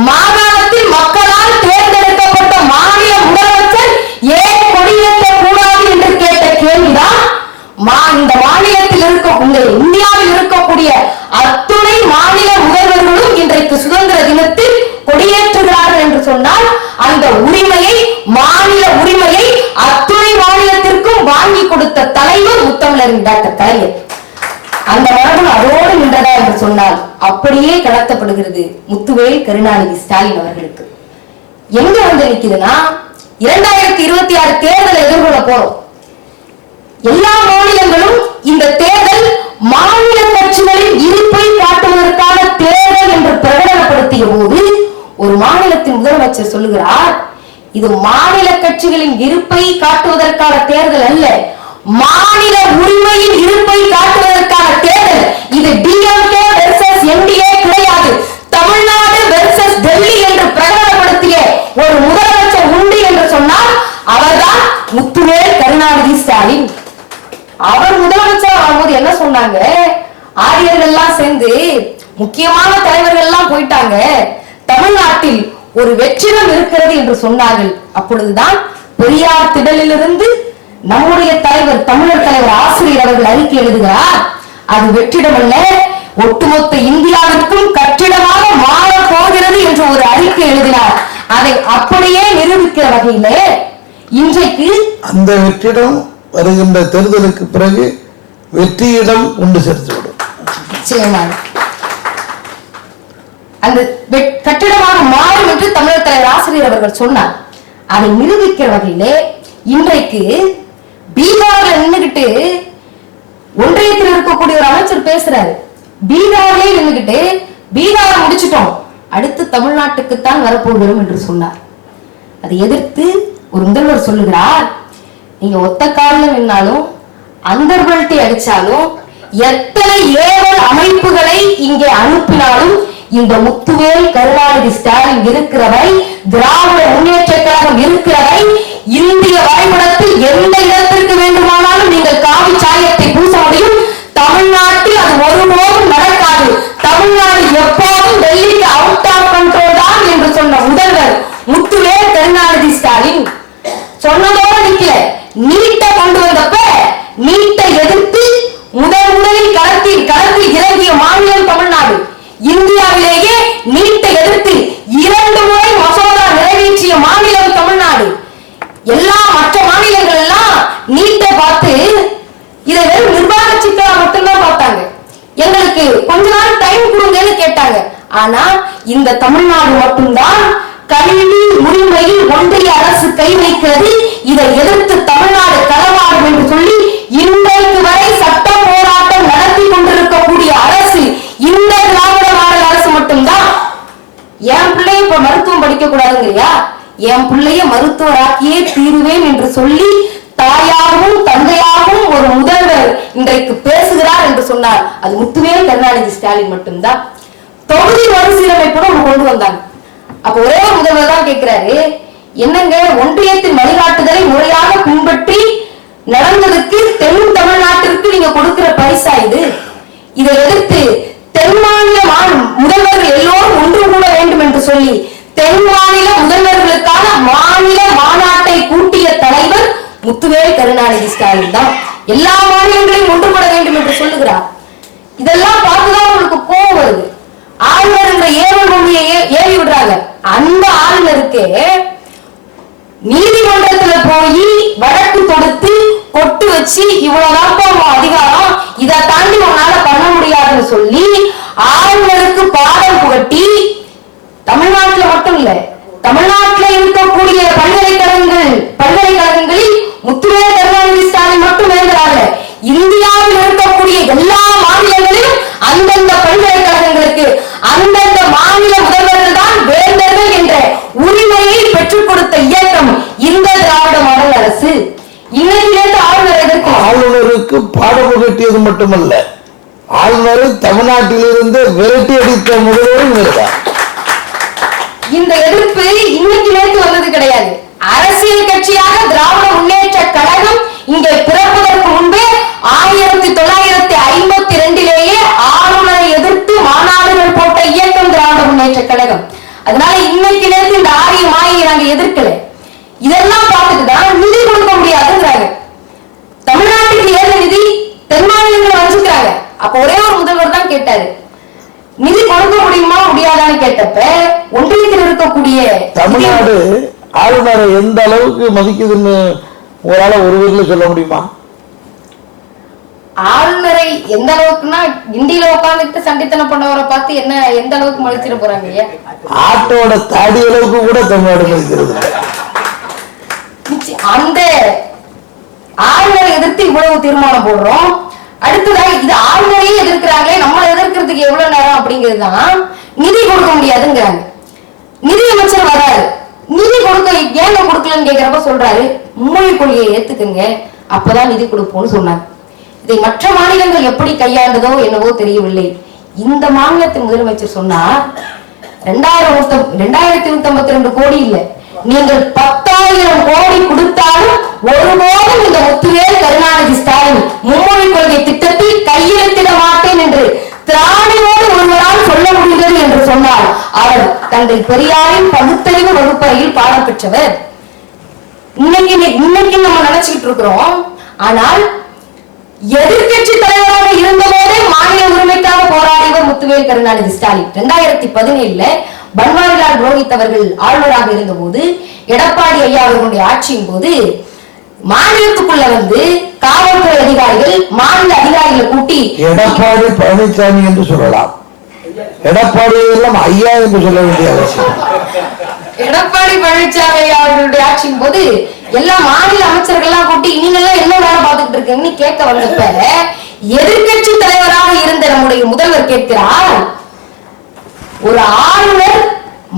மாகாணத்தில் மக்களால் தேர்ந்தெடுக்கப்பட்ட மாநில முதலமைச்சர் ஏன் கொடியேற்ற கூடாது என்று கேட்ட கேள்விதான் இந்த மாநிலத்தில் இந்தியாவில் இருக்கக்கூடிய அத்துணை மாநில முதல்வர்களும் இன்றைக்கு சுதந்திர தினத்தில் கொடியேற்றுகிறார்கள் என்று சொன்னால் அந்த உரிமையை மாநில உரிமையை அத்துணை மாநிலத்திற்கும் வாங்கி கொடுத்த தலைவர் முத்தமிழர் டாக்டர் கலைஞர். அந்த மரபு அதோடு நின்றதா என்று சொன்னால் அப்படியே கடத்தப்படுகிறது முத்துவேல் கருணாநிதி ஸ்டாலின் அவர்களுக்கு. எங்க வந்து நிக்குதுன்னா 2026 தேர்தலை எதிர்கொள்ள போறோம். எல்லா மாநிலங்களும் இந்த தேர்தல் மாநில கட்சிகளின் இருப்பை காட்டுவதற்கான தேர்தல் என்று பிரகடனப்படுத்திய போது ஒரு மாநிலத்தின் முதலமைச்சர் சொல்லுகிறார், இது மாநில கட்சிகளின் இருப்பை காட்டுவதற்கான தேர்தல் அல்ல, மாநில உரிமையின் இருப்பை காட்டுவதற்கான தேர்தல். இது டிஎம்கே வெர்சஸ் என்டிஏ கிடையாது, தமிழ்நாடு வெர்சஸ் டெல்லி என்று பிரகடனப்படுத்திய ஒரு முதலமைச்சர் உண்டு என்று சொன்னால் அவர்தான் முத்துவேல் கருணாநிதி ஸ்டாலின். அவர் முதலமைச்சர் ஆகும்போது என்ன சொன்னாங்க, ஆரியர்கள் எல்லாம் சேர்ந்து முக்கியமான தலைவர்கள் எல்லாம் போயிட்டாங்க, தமிழ்நாட்டில் ஒரு வெற்றிடம் இருக்கிறது என்று சொன்னார்கள். அப்பொழுதுதான் பெரியார் திடலிலிருந்து நம்முடைய தலைவர் தமிழர் தலைவர் ஆசிரியர் அவர்கள் அறிக்கை எழுதுகிறார், அது வெற்றிடம் அல்ல, ஒட்டுமொத்த இந்தியாவிற்கும் கட்டிடமாக மாற போகிறது என்று ஒரு அறிக்கை எழுதினார். அதை அப்படியே நிரூபிக்கிற வகையிலே இன்றைக்கு அந்த வெற்றிடம் வருகின்ற தேர்தலுக்கு பிறகு வெற்றியிடம் கொண்டு சேர்த்துவிடும். அந்த கட்டிடமாக மாறும் என்று தமிழர் தலைவர் ஆசிரியர் அவர்கள் சொன்னார். அதை நிரூபிக்கிற வகையிலே இன்றைக்கு பீகார்ல நின்றுகிட்டு ஒன்றியத்தில் இருக்கக்கூடிய ஒரு அமைச்சர் பேசுறாரு, பீகார்லே நின்றுகிட்டு பீகாரை முடிச்சிட்டோம், அடுத்து தமிழ்நாட்டுக்குத்தான் வரப்போகிறோம் என்று சொன்னார். அதை எதிர்த்து ஒரு முதல்வர் சொல்லுகிறார், நீங்க ஒத்த காலில் நின்னாலும் அந்தர்பல்ட்டி அடிச்சாலும் எத்தனை ஏவல் அமைப்புகளை இங்கே அனுப்பினாலும் இந்த முத்துவேல் கருணாநிதி ஸ்டாலின் இருக்கிறவை, திராவிட முன்னேற்ற கழகம் இருக்கிறவை, இந்திய வரைபடத்தில் எந்த இடத்திற்கு வேண்டுமானாலும் நீங்கள் காவி சாயத்தை பூச முடியும், தமிழ்நாட்டில் அது ஒருபோதும் நடக்காது, தமிழ்நாடு எப்போதும் டெல்லிக்கு அவுட் ஆஃப் கண்ட்ரோல் தான் என்று சொன்ன முதல்வர் முத்துவேல் கருணாநிதி ஸ்டாலின் சொன்னதோடு நிக்கல, நீட்டை கொண்டு வந்தப்ப நீட்டை எதிர்த்து முதலில் களத்தில் இறங்கிய மாநிலம் தமிழ்நாடு. இந்தியாவிலேயே நீட்டை எதிர்த்து 2 முறை மசோதா நிறைவேற்றிய மாநிலம் தமிழ்நாடு. எல்லா மற்ற மாநிலங்கள் எல்லாம் நீட்டை பார்த்து இதை வெறும் நிர்வாக சிக்கலா மட்டும்தான் பார்த்தாங்க, எங்களுக்கு கொஞ்ச நாள் டைம் கொடுங்கன்னு கேட்டாங்க. ஆனா இந்த தமிழ்நாடு மட்டும்தான் கல்வி உரிமையில் ஒன்றிய அரசு கை வைக்கிறது, இதை எதிர்த்து தமிழ்நாடு களமாடும் என்று சொல்லி இன்றைக்கு வரை சட்ட போராட்டம் நடத்தி கொண்டிருக்கக்கூடிய அரசு இந்த திராவிட மாடல் அரசு மட்டும்தான். என் பிள்ளைய இப்ப மருத்துவம் படிக்க கூடாதுங்கறியா, என் பிள்ளைய மருத்துவராக்கியே தீருவேன் என்று சொல்லி தாயாகவும் தந்தையாகவும் ஒரு முதல்வர் இன்றைக்கு பேசுகிறார் என்று சொன்னார், அது முத்துவேல் கருணாநிதி ஸ்டாலின் மட்டும்தான். தொகுதி மறுசீரமைப்பு கொண்டு வந்தாங்க. அப்ப ஒரே முதல்வர் தான் கேட்கிறாரு, என்னங்க ஒன்றியத்தின் வழிகாட்டுதலை முறையாக பின்பற்றி நடந்ததுக்கு தென் தமிழ்நாட்டிற்கு நீங்க கொடுக்கிற பரிசா இது? இதை எதிர்த்து தென் மாநில முதல்வர்கள் எல்லோரும் ஒன்று கூட வேண்டும் என்று சொல்லி தென் மாநில முதல்வர்களுக்கான மாநில மாநாட்டை கூட்டிய தலைவர் முத்துவேல் கருணாநிதி ஸ்டாலின் தான். எல்லா மாநிலங்களையும் ஒன்றுபட வேண்டும் என்று சொல்லுகிறார். இதெல்லாம் பார்த்துதான் உங்களுக்கு கோபம் வருது. ஆளுநர் ஏவல் மொழியை ஏவி விடுறாங்க. அந்த ஆளுநருக்கு நீதிமன்றத்துல போய் வழக்கு தொடுத்து கொட்டு வச்சு இவ்வளவுதான் அதிகாரம், இதை தாண்டி உன்னால பண்ண முடியாதுன்னு சொல்லி ஆளுநருக்கு பாடம் புகட்டி தமிழ்நாட்டுல மட்டும் இல்ல, தமிழ்நாட்டில் இருக்கக்கூடிய பல்கலைக்கழகங்களில் முத்துவேல் கருணாநிதி ஸ்டாலின் மட்டும் வேண்டுறாங்க. இந்தியாவில் இருக்கக்கூடிய எல்லா மாநிலங்களிலும் அந்தந்த பல்கலைக்கழகங்களுக்கு அந்தந்த மாநில முதல்வர்கள் தான் வேந்தர்கள் என்ற உரிமையை பெற்றுக் கொடுத்த இயக்கம் இந்த திராவிட மாடல் அரசு. இன்னைக்கு ஆளுநருக்கு பாடம் புகட்டியது மட்டுமல்ல, ஆளுநரை தமிழ்நாட்டிலிருந்து விரட்டி அடித்த முதல்வரும் இருந்தார். இந்த எதிர்ப்பு இன்னைக்கு நேற்று வந்தது கிடையாது. அரசியல் கட்சியாக திராவிட முன்னேற்ற கழகம் இங்கே பிறப்பதற்கு முன்பே அதனால இன்னைக்கு நேரத்தில் இந்த ஆரிய மாயை நாங்க எதிர்க்கல. இதெல்லாம் பார்த்துட்டு தான் நிதி கொடுக்க முடியாதுங்கிறாங்க. தமிழ்நாட்டுக்கு ஏழு நிதி தென் மாநிலங்களை வச்சுக்கிறாங்க. அப்ப ஒரே ஒரு முதல்வர் தான் கேட்டாரு, நிதி கொடுக்க முடியுமா முடியாதான்னு கேட்டப்ப ஒன்றியத்தில் இருக்கக்கூடிய தமிழ்நாடு ஆளுநரை எந்த அளவுக்கு மதிக்குதுன்னு உங்களால ஒரு வீட்டுல சொல்ல முடியுமா? ஆளுநரை எந்த அளவுக்குன்னா இந்தியில உட்காந்துட்டு சண்டித்தனம் பண்ணவரை பார்த்து என்ன எந்த அளவுக்கு மதிச்சிட போறாங்க ஐயா? ஆட்டோட தாடி அளவுக்கு கூட தமிழ்நாடு மதிக்கிறது. அந்த ஆளுநரை எதிர்த்து இவ்வளவு தீர்மானம் போடுறோம். அடுத்ததாக இது ஆளுநரையே எதிர்க்கிறாங்களே, நம்மளை எதிர்க்கிறதுக்கு எவ்வளவு நேரம் அப்படிங்கிறதுதான். நிதி கொடுக்க முடியாதுங்கிறாங்க. நிதி அமைச்சர் வராரு, நிதி கொடுக்க ஏன் கொடுக்கலன்னு கேட்கிறப்ப சொல்றாரு, மும்மொழி கொள்கையை ஏத்துக்குங்க அப்பதான் நிதி கொடுப்போம்னு சொன்னாங்க. இதை மற்ற மாநிலங்கள் எப்படி கையாண்டதோ என்னவோ தெரியவில்லை. இந்த மாநிலத்தின் முதலமைச்சர் சொன்னார் 2152 கோடி இல்ல, நீங்கள் 10,000 கோடி கொடுத்தாலும் ஒருபோதும் இந்த முத்துவேல் கருணாநிதி ஸ்டாலின் மும்மொழி கொள்கை திட்டத்தில் கையெழுத்திட மாட்டேன் என்று திராணியோடு ஒருவரால் சொல்ல முடிந்தது என்று சொன்னார். அவர் தந்தை பெரியாரின் பகுத்தறிவு வகுப்பறையில் பாடம் பெற்றவர். இன்னைக்கு நம்ம நினைச்சுக்கிட்டு இருக்கிறோம். ஆனால் எதிர்கட்சி தலைவராக இருந்த போதே மாநில உரிமைக்காக போராடியவர் முத்துவேல் கருணாநிதி ஸ்டாலின். 2017 பன்வாரிலால் புரோஹித் அவர்கள் ஆளுநராக இருந்த போது எடப்பாடி ஐயா அவர்களுடைய ஆட்சியின் போது மாநிலத்துக்குள்ள வந்து காவல்துறை அதிகாரிகள் மாநில அதிகாரிகளை கூட்டி எடப்பாடி பழனிசாமி என்று சொல்லலாம், எடப்பாடி எல்லாம் ஐயா என்று சொல்ல வேண்டிய அவசியம். எடப்பாடி பழனிசாமி அவர்களுடைய ஆட்சியின் போது எல்லா மாநில அமைச்சர்கள்லாம் கூட்டி நீங்க எல்லாம் என்ன வேலை பார்த்துட்டு இருக்கீங்கன்னு கேட்க வந்தப்ப எதிர்கட்சி தலைவராக இருந்த நம்முடைய முதல்வர் கேட்கிறார், ஒரு ஆளுநர்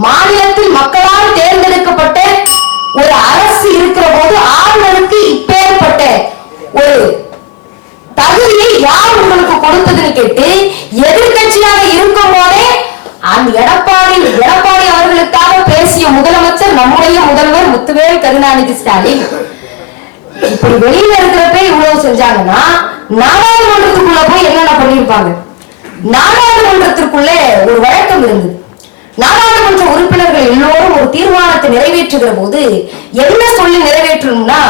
மாநிலத்தில் மக்களால் தேர்ந்தெடுக்கப்பட்ட ஒரு அரசு இருக்கிற போது ஆளுநருக்கு இப்பேற்பட்ட ஒரு தகுதியை யார் உங்களுக்கு கொடுத்ததுன்னு கேட்டு எதிர்கட்சியாக இருக்கும் போதே அந்த எடப்பாடி அவர்களுக்காக பேசிய முதலமைச்சர் நம்முடைய முதல்வர் முத்துவேல் கருணாநிதி ஸ்டாலின். இப்படி வெளியில இருக்கிறப்ப இவ்வளவு செஞ்சாங்கன்னா நாடாளுமன்றத்துக்குள்ள போய் என்னென்ன பண்ணிருப்பாங்க? நாடாளுமன்றத்திற்குள்ள ஒரு வழக்கம் இருந்தது. நாடாளுமன்ற உறுப்பினர்கள் எல்லோரும் ஒரு தீர்மானத்தை நிறைவேற்றுகிற போது என்ன சொல்லி நிறைவேற்றணும்னா,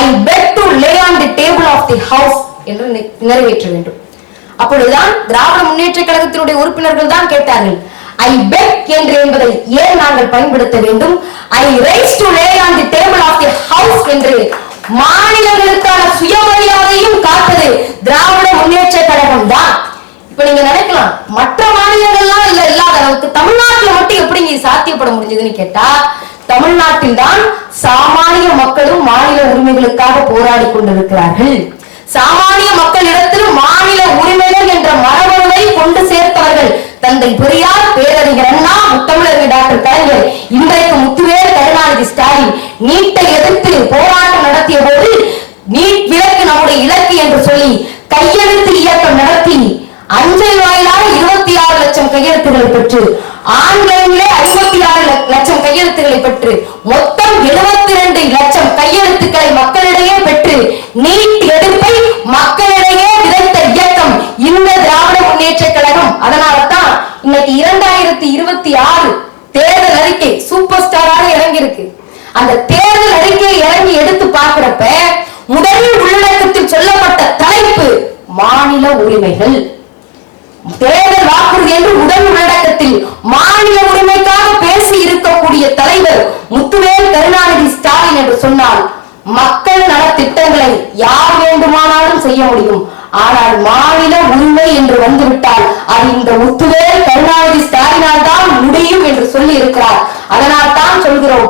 I beg to lay on the table of the house என்று நிறைவேற்ற வேண்டும். அப்பொழுதுதான் திராவிட முன்னேற்ற கழகத்தினுடைய உறுப்பினர்கள் தான் கேட்டார்கள், ஐ பெக் என்று என்பதை ஏன் நாங்கள் பயன்படுத்த வேண்டும்? I rise to lay on the table of the house என்று மாநிலங்களுக்கான சுயமரியாதையும் காத்தது திராவிட முன்னேற்ற கழகம் தான். இப்ப நீங்க நினைக்கலாம் மற்ற மாநிலங்கள்லாம் இல்லாத அளவுக்கு தமிழ்நாட்டில் மட்டும் எப்படி நீ சாத்தியப்பட முடிஞ்சதுன்னு கேட்டா, தமிழ்நாட்டில் தான் சாமானிய மக்களும் மாநில உரிமைகளுக்காக போராடி கொண்டிருக்கிறார்கள். சாமானிய மக்களிடத்தில் மாநில உரிமைகள் என்ற மரபுகளை கொண்டு சேர்த்தவர்கள் தந்தை பெரியார், பேரறிஞர் அண்ணா, முத்தமிழர் டாக்டர் கலைஞர், இன்றைக்கு முத்துவேல் கருணாநிதி ஸ்டாலின். நீட்டை எதிர்த்து போராட்டம் நடத்திய போது நீட் விலக்கு நம்முடைய இலக்கு என்று சொல்லி கையெழுத்து இயக்கம் நடத்தி அஞ்சல் வாயிலாக 26 லட்சம் கையெழுத்துக்களை பெற்று, ஆன்லைனிலே 56 லட்சம் கையெழுத்துக்களை பெற்று மொத்தம் 72 லட்சம் கையெழுத்துக்களை மக்களிடையே பெற்று நீட் எதிர்ப்பை மக்களிடையே விதைத்த இயக்கம் இந்த திராவிட முன்னேற்ற கழகம். அதனால்தான் இன்னைக்கு 2026 தேர்தல் அறிக்கை சூப்பர் ஸ்டாராக இறங்கி இருக்கு. அந்த தேர்தல் அறிக்கையை இறங்கி எடுத்து பார்க்கிறப்ப முதலில் உள்ளடக்கத்தில் சொல்லப்பட்ட தலைப்பு மாநில உரிமைகள். தேர்தல் வாக்குறுதி என்று முதல் உள்ளடக்கத்தில் மாநில உரிமைக்காக பேசி இருக்கக்கூடிய தலைவர் முத்துவேல் கருணாநிதி ஸ்டாலின் என்று சொன்னால் மக்கள் நலத்திட்டங்களை யார் வேண்டுமானாலும் செய்ய முடியும். ஆனால் மாநில உரிமை என்று வந்துவிட்டால் அது இந்த முத்துவேல் கருணாநிதி ஸ்டாலினால் தான் முடியும் என்று சொல்லி இருக்கிறார். அதனால் தான் சொல்கிறோம்,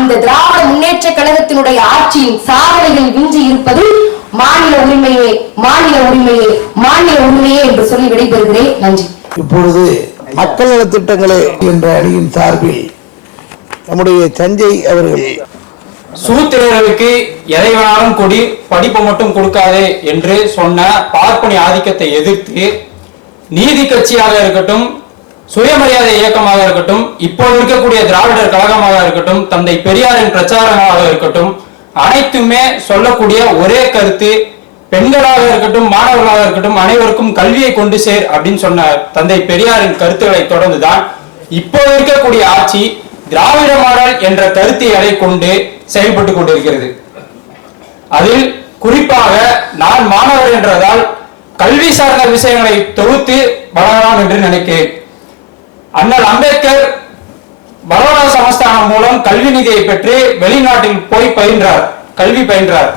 இந்த திராவிட முன்னேற்ற கழகத்தினுடைய ஆட்சியின் சாதனைகள் விஞ்சி இருப்பது மாநில உரிமையே, மாநில உரிமையே, மாநில உரிமையே என்று சொல்லி விடைபெறுகிறேன். நன்றி. இப்பொழுது மக்கள் நலத்திட்டங்களே என்ற அணியின் சார்பில் நம்முடைய சஞ்சய் அவர்கள், சூத்திரர்களுக்கு எதை வேணாலும் கொடி, படிப்பை மட்டும் கொடுக்காதே என்று சொன்ன பார்ப்பனி ஆதிக்கத்தை எதிர்த்து நீதி கட்சியாக இருக்கட்டும், சுயமரியாதை இயக்கமாக இருக்கட்டும், இப்போது இருக்கக்கூடிய திராவிடர் கழகமாக இருக்கட்டும், தந்தை பெரியாரின் பிரச்சாரமாக இருக்கட்டும், அனைத்துமே சொல்லக்கூடிய ஒரே கருத்து, பெண்களாக இருக்கட்டும், மாணவர்களாக இருக்கட்டும், அனைவருக்கும் கல்வியை கொண்டு சேர் அப்படின்னு சொன்ன தந்தை பெரியாரின் கருத்துக்களை தொடர்ந்துதான் இப்போ இருக்கக்கூடிய ஆட்சி திராவிட மாடல் என்ற கருத்தியலை கொண்டு செயல்பட்டு கொண்டிருக்கிறது. அதில் குறிப்பாக நான் மாணவர் என்றதால் கல்வி சார்ந்த விஷயங்களை தொகுத்து வழங்கலாம் என்று நினைக்கிறேன். அண்ணல் அம்பேத்கர் பரோடா சமஸ்தானம் மூலம் கல்வி நிதியை பெற்று வெளிநாட்டில் போய் கல்வி பயின்றார்.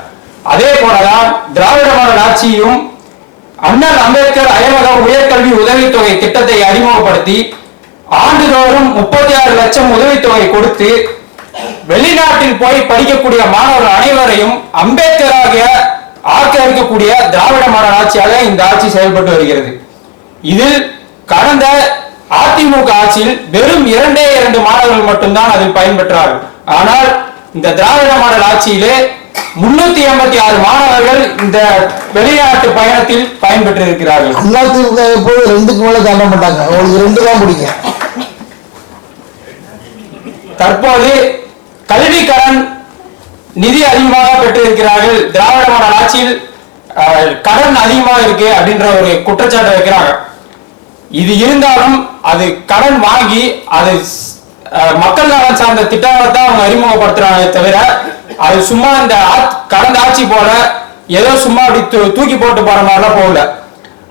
அதே போலதான் திராவிட மாடல் ஆட்சியும் அண்ணல் அம்பேத்கர் அயமக உயர்கல்வி உதவித்தொகை திட்டத்தை அறிமுகப்படுத்தி ஆண்டுதோறும் 36 லட்சம் உதவித்தொகை கொடுத்து வெளிநாட்டில் போய் படிக்கக்கூடிய மாணவர்கள் அனைவரையும் அம்பேத்கராக ஆக்க இருக்கக்கூடிய திராவிட மாடல் ஆட்சியாக இந்த ஆட்சி செயல்பட்டு வருகிறது. இதில் கடந்த அதிமுக ஆட்சியில் வெறும் 2 மாணவர்கள் மட்டும்தான் அதில் பயன்பெற்றார்கள். ஆனால் இந்த திராவிட மாடல் ஆட்சியிலே 386 மாணவர்கள் இந்த வெளிநாட்டு பயணத்தில் பயன்பெற்று இருக்கிறார்கள். அதிமுக எப்போது 2க்கு மேல தாண்ட மாட்டாங்க, அவங்களுக்கு 2 தான் பிடிக்கும். தற்போது கல்வி கடன் நிதி அதிகமாக பெற்றிருக்கிறார்கள். திராவிட மாடல் ஆட்சியில் கடன் அதிகமாக இருக்கு அப்படின்ற ஒரு குற்றச்சாட்டை வைக்கிறாங்க. இது இருந்தாலும் அது கடன் வாங்கி அது மக்கள் நலன் சார்ந்த திட்டங்களை தான் அவங்க அறிமுகப்படுத்துறாங்க தவிர அது சும்மா இந்த கடந்த ஆட்சி போல ஏதோ சும்மா அப்படி தூக்கி போட்டு போற மாதிரிலாம் போகல.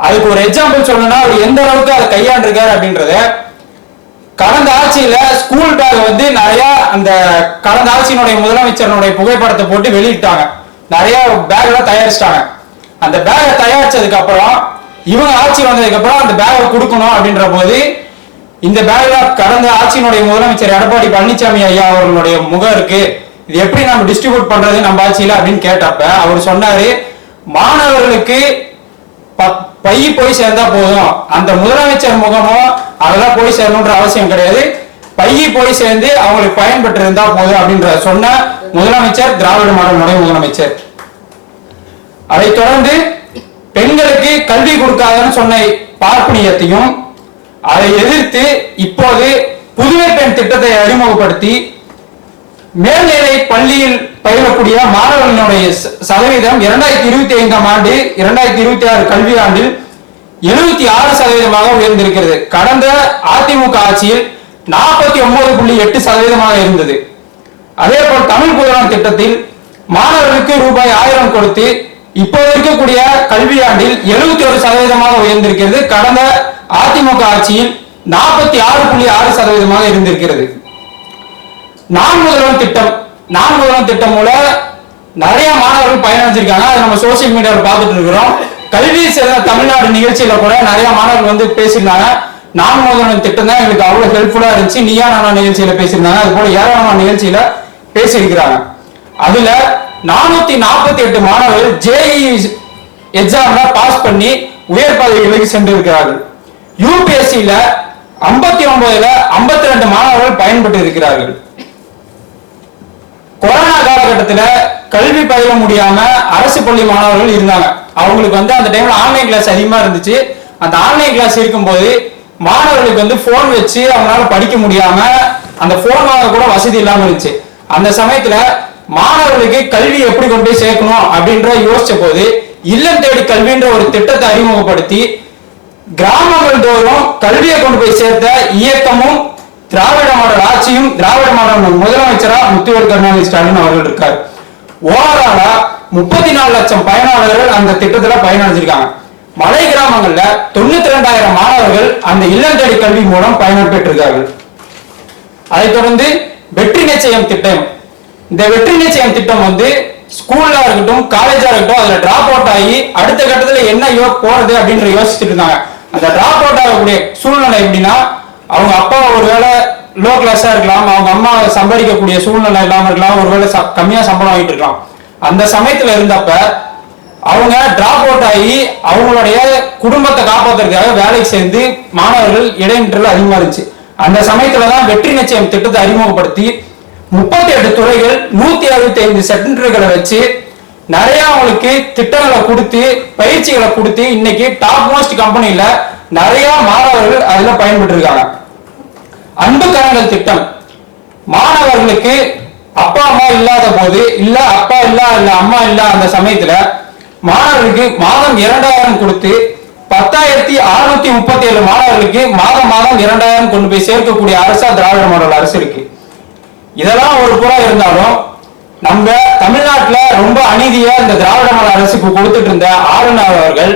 அதுக்கு ஒரு எக்ஸாம்பிள் சொல்லணும்னா அவர் எந்த அளவுக்கு அதை கையாண்டிருக்காரு அப்படின்றத, கடந்த ஆட்சியில ஸ்கூல் பேக் வந்து நிறைய அந்த கடந்த ஆட்சியினுடைய முதலமைச்சருடைய புகைப்படத்தை போட்டு வெளியிட்டாங்க. நிறைய பேக்ல தயாரிச்சிட்டாங்க. அந்த பேகை தயாரிச்சதுக்கு அப்புறம் இவங்க ஆட்சி வந்ததுக்கு அப்புறம் அந்த பேகை கொடுக்கணும் அப்படின்ற போது இந்த பேக்ல கடந்த ஆட்சியினுடைய முதலமைச்சர் எடப்பாடி பழனிசாமி ஐயா அவர்களுடைய முகம் இருக்கு, இது எப்படி நம்ம டிஸ்ட்ரிபியூட் பண்றது நம்ம ஆட்சியில அப்படின்னு கேட்டப்ப அவர் சொன்னாரு, மாணவர்களுக்கு பை போய் சேர்ந்தா போதும், அந்த முதலமைச்சர் முகமும் அதெல்லாம் போய் சேரணும்ன்ற அவசியம் கிடையாது, பையி போய் சேர்ந்து அவங்களுக்கு பயன்பெற்று இருந்தா போதும் அப்படின்ற சொன்ன முதலமைச்சர் திராவிட மாடல் முதலமைச்சர். அதை தொடர்ந்து பெண்களுக்கு கல்வி கொடுக்காதன்னு சொன்ன பார்ப்பனியத்தையும் அதை எதிர்த்து இப்போது புதுமை பெண் திட்டத்தை அறிமுகப்படுத்தி மேல்நிலை பள்ளியில் பயிலக்கூடிய மாணவர்களுடைய சதவீதம் 2025ஆம் ஆண்டு 2026 கல்வி ஆண்டில் 76% உயர்ந்திருக்கிறது. கடந்த அதிமுக ஆட்சியில் 49.8% இருந்தது. அதே போல் தமிழ் புதல்வன் திட்டத்தில் மாணவர்களுக்கு ரூபாய் 1000 கொடுத்து இப்போது இருக்கக்கூடிய கல்வியாண்டில் 71% உயர்ந்திருக்கிறது. கடந்த அதிமுக ஆட்சியில் 46.6% இருந்திருக்கிறது. நான் முதல்வன் திட்டம் மூலம் நிறைய மாணவர்கள் பயனடைஞ்சிருக்காங்க. அதை நம்ம சோசியல் மீடியாவில் பார்த்துட்டு இருக்கிறோம். கல்வி சிறந்த தமிழ்நாடு நிகழ்ச்சியில கூட நிறைய மாணவர்கள் வந்து பேசியிருந்தாங்க. நான் முதல்வன் திட்டம் தான் எங்களுக்கு அவ்வளவு ஹெல்ப்ஃபுல்லா இருந்துச்சு, நீயா நானா நிகழ்ச்சியில பேசியிருந்தாங்க. அது போல ஏராளமான நிகழ்ச்சியில பேசியிருக்கிறாங்க. அதுல 448 மாணவர்கள் JEE எக்ஸாம்ல பாஸ் பண்ணி உயர் பதவிகளுக்கு சென்றிருக்கிறார்கள். UPSCல 59ல 52 மாணவர்கள் பயன்பட்டு இருக்கிறார்கள். கொரோனா காலகட்டத்தில் கல்வி பயில முடியாம அரசு பள்ளி மாணவர்கள் இருந்தாங்க. அவங்களுக்கு வந்து அந்த டைம்ல ஆன்லைன் கிளாஸ் அதிகமா இருந்துச்சு. அந்த ஆன்லைன் கிளாஸ் இருக்கும்போது மாணவர்களுக்கு வந்து போன் வச்சு அவங்களால படிக்க முடியாம அந்த போன் வாங்க கூட வசதி இல்லாம இருந்துச்சு. அந்த சமயத்துல மாணவர்களுக்கு கல்வி எப்படி கொண்டு போய் சேர்க்கணும் அப்படின்ற யோசிச்ச போது இல்லம் தேடி கல்வின்ற ஒரு திட்டத்தை அறிமுகப்படுத்தி கிராமங்கள் தோறும் கல்வியை கொண்டு போய் சேர்த்த இயக்கமும் திராவிட மாடல் ஆட்சியும் திராவிட மாடல் முதலமைச்சரா முத்துவேல் கருணாநிதி ஸ்டாலின் அவர்கள் இருக்காரு. ஓவராலா 34 லட்சம் பயனாளர்கள் அந்த திட்டத்துல பயனடைஞ்சிருக்காங்க. மலை கிராமங்கள்ல 92,000 மாணவர்கள் அந்த இல்லம் தேடி கல்வி மூலம் பயன்பெற்றிருக்கார்கள். அதைத் தொடர்ந்து வெற்றி நிச்சயம் திட்டம். இந்த வெற்றி நிச்சயம் திட்டம் வந்து ஸ்கூல்ல இருக்கட்டும் காலேஜா இருக்கட்டும் அதுல டிராப் அவுட் ஆகி அடுத்த கட்டத்துல என்ன போறது அப்படின்னு யோசிச்சுட்டு இருந்தாங்க. அந்த டிராப் அவுட் ஆகக்கூடிய சூழ்நிலை எப்படின்னா, அவங்க அப்பா ஒருவேளை லோ கிளாஸா இருக்கலாம், அவங்க அம்மா சம்பாதிக்கக்கூடிய சூழ்நிலை இல்லாம இருக்கலாம், ஒருவேளை கம்மியா சம்பளம் வாங்கிட்டு இருக்கலாம். அந்த சமயத்துல இருந்தப்ப அவங்க டிராப் அவுட் ஆகி அவங்களுடைய குடும்பத்தை காப்பாற்றுறதுக்காக வேலைக்கு சேர்ந்து மாணவர்கள் இடைநிற்றல் அதிகமா இருந்துச்சு. அந்த சமயத்துலதான் வெற்றி நிச்சயம் திட்டத்தை அறிமுகப்படுத்தி 38 துறைகள் 165 சென்டர்களை வச்சு நிறைய அவங்களுக்கு திட்டங்களை கொடுத்து பயிற்சிகளை கொடுத்து இன்னைக்கு டாப் மோஸ்ட் கம்பெனில நிறைய மாணவர்கள் அதுல பயன்பட்டு இருக்காங்க. அன்பு கரங்கள் திட்டம் மாணவர்களுக்கு அப்பா அம்மா இல்லாத போது இல்ல அப்பா இல்ல அம்மா இல்ல அந்த சமயத்துல மாணவர்களுக்கு மாதம் 2000 கொடுத்து 10,637 மாணவர்களுக்கு மாதம் 2,000 கொண்டு போய் சேர்க்கக்கூடிய அரசா திராவிட மாடல் அரசு இருக்கு. இதெல்லாம் ஒரு புறம் இருந்தாலும் நம்ம தமிழ்நாட்டுல ரொம்ப அநீதியா இந்த திராவிட மாடல் அரசுக்கு கொடுத்துட்டு இருந்த ஆளுநர் அவர்கள்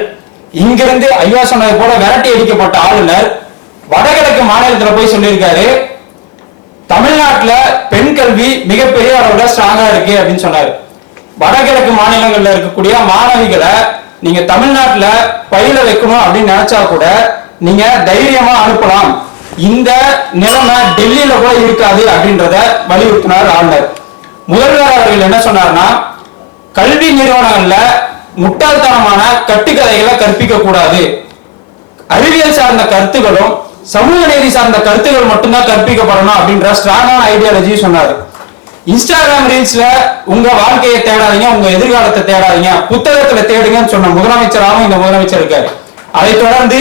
இங்கிருந்து ஐயா சொன்னது போல விரட்டி அடிக்கப்பட்ட ஆளுநர் வடகிழக்கு மாநிலத்துல போய் சொல்லியிருக்காரு, தமிழ்நாட்டுல பெண் கல்வி மிகப்பெரிய அளவுல ஸ்ட்ராங்கா இருக்கு அப்படின்னு சொன்னாரு. வடகிழக்கு மாநிலங்கள்ல இருக்கக்கூடிய மாணவிகளை நீங்க தமிழ்நாட்டுல பயில வைக்கணும் அப்படின்னு நினைச்சா கூட நீங்க தைரியமா அனுப்பலாம், இந்த நிலைமை டெல்லியில கூட இருக்காது அப்படின்றத வலியுறுத்தினார் ஆளுநர். முதல்வர் அவர்கள் என்ன சொன்னார்னா, கல்வி நிறுவனங்கள்ல முட்டாள்தனமான கட்டுக்கதைகளை கற்பிக்க கூடாது, அறிவியல் சார்ந்த கருத்துகளும் சமூக நீதி சார்ந்த கருத்துக்கள் மட்டும்தான் கற்பிக்கப்படணும் அப்படின்ற ஸ்ட்ராங்கான ஐடியாலஜி சொன்னாரு. இன்ஸ்டாகிராம் ரீல்ஸ்ல உங்க வாழ்க்கையை தேடாதீங்க, உங்க எதிர்காலத்தை தேடாதீங்க, புத்தகத்துல தேடுங்கன்னு சொன்ன முதலமைச்சராகவும் இந்த முதலமைச்சர் இருக்காரு. அதை தொடர்ந்து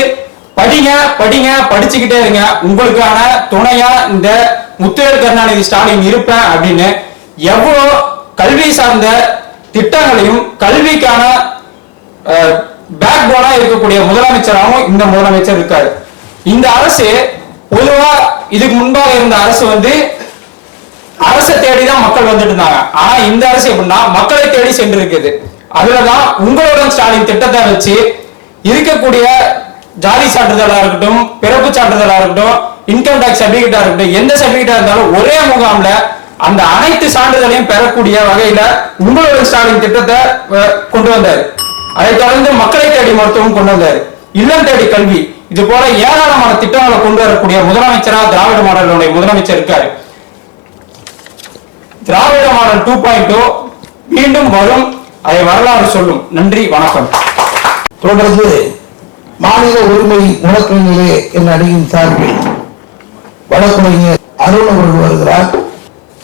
படிங்க படிங்க படிச்சுக்கிட்டே இருங்க, உங்களுக்கான துணையா இந்த முத்துவேல் கருணாநிதி ஸ்டாலின் இருப்பேன் அப்படின்னு எவ்வளவு கல்வி சார்ந்த திட்டங்களையும் கல்விக்கான பேக் போனா இருக்கக்கூடிய முதலமைச்சராகவும் இந்த முதலமைச்சர் இருக்காரு. இந்த அரசு பொதுவா இதுக்கு முன்பாக இருந்த அரசு அரசை தேடிதான் மக்கள் வந்துட்டு இருந்தாங்க. ஆனா இந்த அரசு எப்படின்னா மக்களை தேடி சென்று இருக்குது. அதுலதான் உங்களுடன் ஸ்டாலின் திட்டத்தை வச்சு இருக்கக்கூடிய ஜாதி சான்றிதழா இருக்கட்டும், பிறப்பு சான்றிதழா இருக்கட்டும், இன்கம் டாக்ஸ் சர்டிபிகேட்டா இருக்கட்டும், எந்த சர்டிபிகேட்டா இருந்தாலும் ஒரே முகாம்ல அந்த அனைத்து சான்றிதழையும் பெறக்கூடிய வகையில உங்களுடன் ஸ்டாலின் திட்டத்தை கொண்டு வந்தாரு. அதை தொடர்ந்து மக்களை தேடி மருத்துவம் கொண்டு வந்தாரு, இல்லம் தேடி கல்வி, இது போல ஏராளமான திட்டங்களை கொண்டு வரக்கூடிய முதலமைச்சரா திராவிட மாடலுடைய முதலமைச்சர் இருக்காரு. திராவிட மாடல் 2.0 மீண்டும் வரும், அதை வரலாறு சொல்லும். நன்றி, வணக்கம். தொடர்ந்து மாநில உரிமை முழக்கங்களே என் அணியின் சார்பில் வழக்கறிஞர் அருண் அவர்கள் வருகிறார்.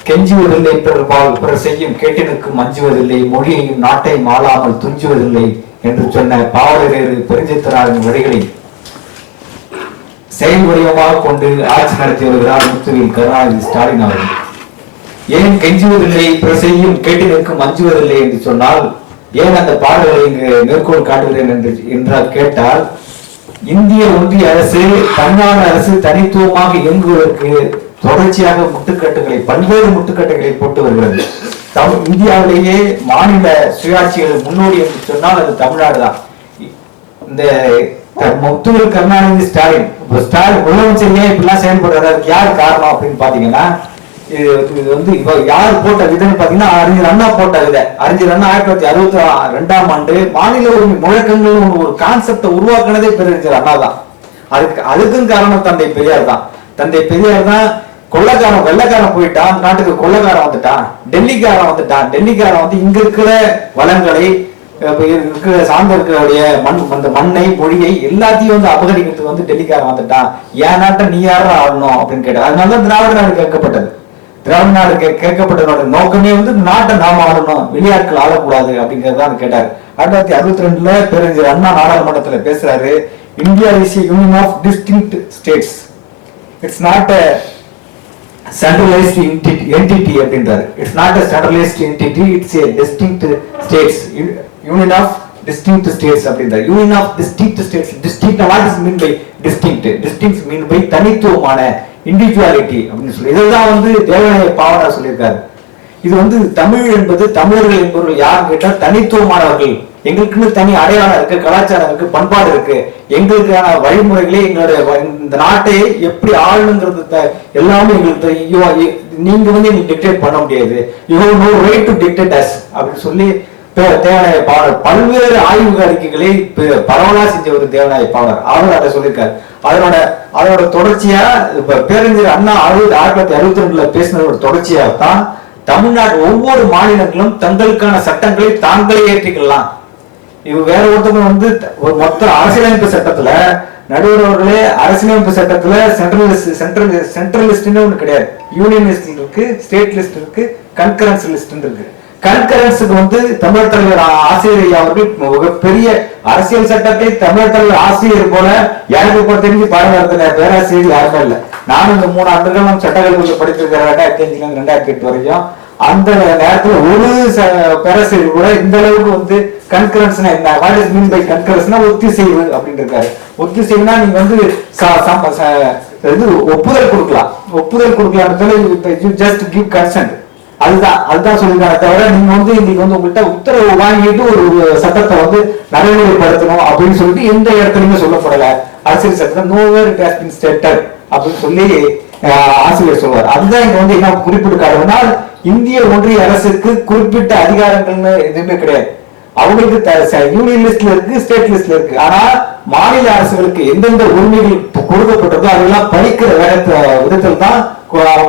கெஞ்சுவதில்லை பிறர்பால் பிறர் செய்யும் கேட்டினுக்கு மஞ்சுவதில்லை, மொழியையும் நாட்டையும் ஆளாமல் துஞ்சுவதில்லை என்று சொன்ன பாவலரேறு பெருஞ்சித்திராரின் வரிகளை செயல் வடிவமாக கொண்டு ஆட்சி நடத்தி வருகிறார் முத்துவேல் கருணாநிதி ஸ்டாலின் அவர்கள். ஏன் கெஞ்சுவதில்லை பிறர் செய்யும் கேட்டினுக்கு மஞ்சுவதில்லை என்று சொன்னால், ஏன் அந்த பாடல்களை இங்கு மேற்கோள் காட்டுகிறேன் என்றால் கேட்டால், இந்திய ஒன்றிய அரசு தன்னான அரசு தனித்துவமாக இயங்குவதற்கு தொடர்ச்சியாக முட்டுக்கட்டுகளை பல்வேறு முட்டுக்கட்டுகளை போட்டு வருகிறது. இந்தியாவிலேயே மாநில சுயாட்சிகள் முன்னோடி என்று சொன்னால் அது தமிழ்நாடு தான். இந்த முத்துவேல் கருணாநிதி ஸ்டாலின் முதலமைச்சர் ஏன் இப்படிலாம் செயல்படுறாரு, அதுக்கு யார் காரணம் அப்படின்னு பாத்தீங்கன்னா, இது யார் போட்ட விதைன்னு பாத்தீங்கன்னா அறிஞர் அண்ணா போட்ட விதை. அறிஞர் அண்ணா 1962ஆம் ஆண்டு மாநில உரிமை முழக்கங்கள் ஒரு கான்செப்டை உருவாக்குனதே பேரறிஞர் அண்ணா தான். அதுக்கும் காரணம் தந்தை பெரியார் தான். தந்தை பெரியார் தான் கொள்ளைக்காரன் வெள்ளைக்காரன் போயிட்டான், நாட்டுக்கு கொள்ளைக்காரன் வந்துட்டான், டெல்லிக்காரன் வந்துட்டான், டெல்லிக்காரன் இங்க இருக்கிற வளங்களை இருக்கிற சார்ந்த இருக்கிற அந்த மண்ணை மொழியை எல்லாத்தையும் அபகரிக்கிறதுக்கு டெல்லிக்காரன் வந்துட்டான், என் நாட்டை நீ யாரும் ஆடணும் அப்படின்னு கேட்டார். அதனாலதான் திராவிட நாடு கேட்கப்பட்டது. திராவிட நாடு கேட்கப்பட்டதோட நோக்கமே நாட்டை நாம ஆடணும், வெளியாட்கள் ஆடக்கூடாது அப்படிங்கறதான் கேட்டாரு. 1962 பேரறிஞர் அண்ணா நாடாளுமன்றத்துல பேசுறாரு, India is a union of distinct states, it's not a centralized entity அப்படின்றாரு. It's not a centralized entity, it's a distinct states, union of distinct states அப்படின்றாரு. union of distinct states, distinct what is mean by distinct? distinct mean by தனித்துவமான individuality அப்படின்னு சொல்லி இதெல்லாம் தேவநாய பாவனார் சொல்லியிருக்காரு. இது தமிழ் என்பது தமிழர்கள் என்பவர்கள் யாருன்னு கேட்டா தனித்துவமானவர்கள், எங்களுக்குன்னு தனி அடையாளம் இருக்கு, கலாச்சாரம் இருக்கு, பண்பாடு இருக்கு, எங்களுக்கான வழிமுறைகளே எங்களுடைய இந்த நாட்டை எப்படி ஆளுங்கிறது எல்லாமே எங்களுக்கு நீங்க எங்களுக்கு டிக்டேட் பண்ண முடியாது, you have no right to dictate us அப்படின்னு சொல்லி தேவநாய பாவலர் பல்வேறு ஆய்வு அறிக்கைகளை பரவலா செஞ்ச ஒரு தேவநாய பாவலர் அவர் அதை சொல்லியிருக்காரு. அதோட தொடர்ச்சியா இப்ப பேரறிஞர் அண்ணா 1962 பேசின ஒரு தொடர்ச்சியாகத்தான் தமிழ்நாடு ஒவ்வொரு மாநிலங்களும் தங்களுக்கான சட்டங்களை தாங்களே ஏற்றிக்கலாம். வேற ஒருத்தவங்க ஒரு மொத்த அரசியலமைப்பு சட்டத்துல நடுவர் அவர்களே அரசியலமைப்பு சட்டத்துல சென்ட்ரலிஸ்ட்னு ஒண்ணு கிடையாது, யூனியன் லிஸ்ட் இருக்கு, ஸ்டேட் லிஸ்ட் இருக்கு, கன்கரன்ஸ் லிஸ்ட் இருக்கு. கன்கரன்ஸுக்கு தமிழ் தலைவர் ஆசிரியர் அவர்கள் பெரிய அரசியல் சட்டத்தை தமிழ் தலைவர் ஆசிரியர் போல எனக்கு இப்ப தெரிஞ்சு பாடநடத்தின பேராசிரியர் யாருமே இல்லை. நானும் இந்த 3 ஆண்டுகள் சட்டக்கல்வியில் படித்திருக்கிறேன் 2005 2008 வரைக்கும். அந்த நேரத்துல ஒரு பேராசிரியர் கூட இந்த அளவுக்கு கன்கரன்ஸ்னா என்ன, வாட் இஸ் மீன் பை கன்கரன்ஸ்னா ஒத்திசைவு அப்படின்னு இருக்காரு. ஒத்திசைவுனா நீங்க வந்து இது ஒப்புதல் கொடுக்கலாம், ஒப்புதல் கொடுக்கலாம், ஜஸ்ட் கிவ் கன்சென்ட். அதுதான் சொல்லிருக்காங்க. தவிர நீங்க வந்து இன்னைக்கு வந்து உங்கள்கிட்ட உத்தரவு வாங்கிட்டு ஒரு சட்டத்தை வந்து நடைமுறைப்படுத்தணும் அப்படின்னு சொல்லிட்டு எந்த இடத்துலயுமே சொல்லப்படல. அரசியல் சட்டத்தை nowhere it has been stated அப்படின்னு சொல்லி ஆசிரியர் சொல்வார். அதுதான் இங்க வந்து என்ன குறிப்பிட்டு இந்திய ஒன்றிய அரசுக்கு குறிப்பிட்ட அதிகாரங்கள்னு எதுவுமே கிடையாது. அவங்களுக்கு யூனியன் லிஸ்ட்ல இருக்கு, ஸ்டேட் லிஸ்ட்ல இருக்கு. ஆனா மாநில அரசுகளுக்கு எந்தெந்த உரிமைகள் கொடுக்கப்பட்டதோ அதெல்லாம் படிக்கிற விதத்தில் தான்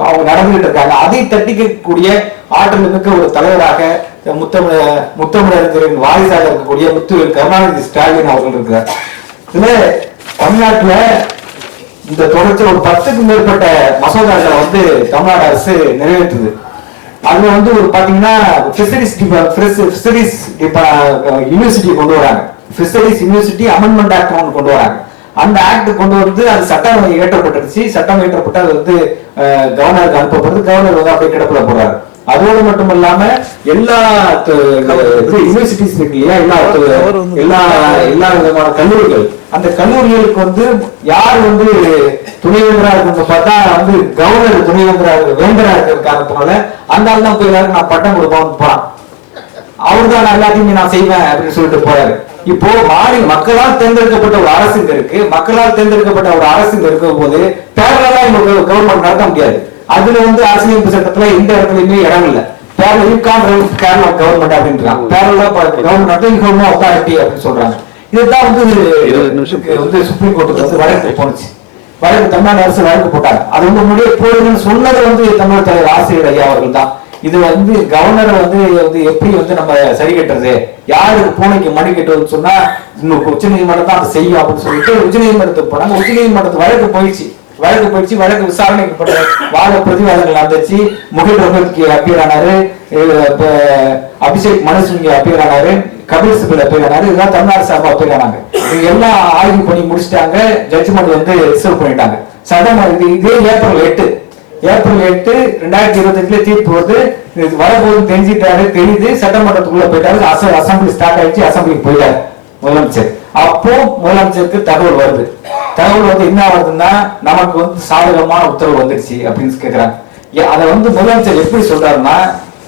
அவங்க நடந்துகிட்டு இருக்காங்க. அதை தட்டிக்கக்கூடிய ஆற்றல் மிக்க ஒரு தலைவராக முத்தமிழறிஞரின் வாரிசாக இருக்கக்கூடிய முத்துவேல் கருணாநிதி ஸ்டாலின் அவர்கள் இருக்கிறார். இதுல தமிழ்நாட்டுல இந்த தொடர்ச்சி ஒரு 10க்கும் மேற்பட்ட மசோதாக்களை வந்து தமிழ்நாடு அரசு நிறைவேற்றுது. அதுல வந்து ஒரு பாத்தீங்கன்னா ஃபிஷரிஸ் யூனிவர்சிட்டி கொண்டு வராங்க. ஃபிஷரிஸ் யூனிவர்சிட்டி அமெண்ட்மெண்ட் ஆக்ட் ஒன்று கொண்டு வராங்க. அந்த ஆக்ட் கொண்டு வந்து அது சட்டம் இயற்றப்பட்டுருச்சு. சட்டம் இயற்றப்பட்டு அது வந்து கவர்னருக்கு அனுப்பப்படுது. கவர்னர் வந்து அப்படியே கிடப்புல போடுறாரு. அதோடு மட்டும் இல்லாம எல்லா யூனிவர்சிட்டிஸ் இருக்கு இல்லையா, எல்லா விதமான கல்லூரிகள், அந்த கல்லூரிகளுக்கு வந்து யார் வந்து துணைவேந்தரா இருக்கு பார்த்தா வந்து கவர்னர் வேந்தரா இருக்கிற காரணத்தினால அந்த ஆள் தான் போய் எல்லாருக்கும் நான் பட்டம் கொடுப்பான்னு போறான். அவரு தான் எல்லாத்தையுமே நான் செய்வேன் அப்படின்னு சொல்லிட்டு போறாரு. இப்போ மக்களால் தேர்ந்தெடுக்கப்பட்ட ஒரு அரசு இருக்கு. மக்களால் தேர்ந்தெடுக்கப்பட்ட ஒரு அரசு இருக்கும் போது பேரலா கவர்மெண்ட் நடத்த முடியாது. அதுல வந்து அரசியலமைப்பு சட்டத்துல எந்த இடத்துலயுமே இடம் இல்லை. கேரளா கவர்மெண்ட் அப்படின்றாங்க. பேரலா கவர்மெண்ட் அத்தாரிட்டி அப்படின்னு சொல்றாங்க. இதுதான் வந்து சுப்ரீம் கோர்ட்டுக்கு வந்து வழக்கு போனுச்சு. வழக்கு தமிழ்நாடு அரசு வழக்கு போட்டாங்க. அது வந்து முடிய போடுங்கன்னு சொன்னது வந்து தமிழ் தலைவர் ஆசிரியர் ஐயா அவர்கள் தான். இது வந்து கவர்னரை வந்து எப்படி வந்து நம்ம சரி கட்டுறது, யாருக்கு பூனைக்கு மணி கட்டுறதுன்னு சொன்னா உச்ச நீதிமன்றம் தான் அதை செய்யும் அப்படின்னு சொல்லிட்டு உச்ச நீதிமன்றத்துக்கு போனாங்க. உச்ச நீதிமன்றத்து வழக்கு போயிடுச்சு. வழக்கு விசாரணைக்கு வாத பிரதிவாதங்கள் நடந்துச்சு. முகில் ரோஹத் அப்பியர் ஆனாரு, அபிஷேக் மனுசிங்க அப்பியர் ஆனாரு, கபில் சிபல் அப்பியர் ஆனாரு. இதெல்லாம் தமிழ்நாடு சார்பா அப்பியர் ஆனாங்க. இவங்க எல்லாம் ஆய்வு பண்ணி முடிச்சுட்டாங்க. ஜட்ஜ்மெண்ட் வந்து ரிசர்வ் பண்ணிட்டாங்க. சட்டம் இதே ஏப்ரல் 8 2025 தீர்ப்பு வந்து வரப்போது தெரியுது. சட்டமன்றத்துக்குள்ள போயிட்டாரு. அசம்பிளி ஸ்டார்ட் ஆயிடுச்சு. அசம்பிளிக்கு போயிட்டாரு முதலமைச்சர். அப்போ முதலமைச்சருக்கு தகவல் வருது. தகவல் வந்து என்ன வருதுன்னா நமக்கு வந்து சாதகமான உத்தரவு வந்துடுச்சு அப்படின்னு கேக்குறாங்க. அதை வந்து முதலமைச்சர் எப்படி சொல்றாருன்னா,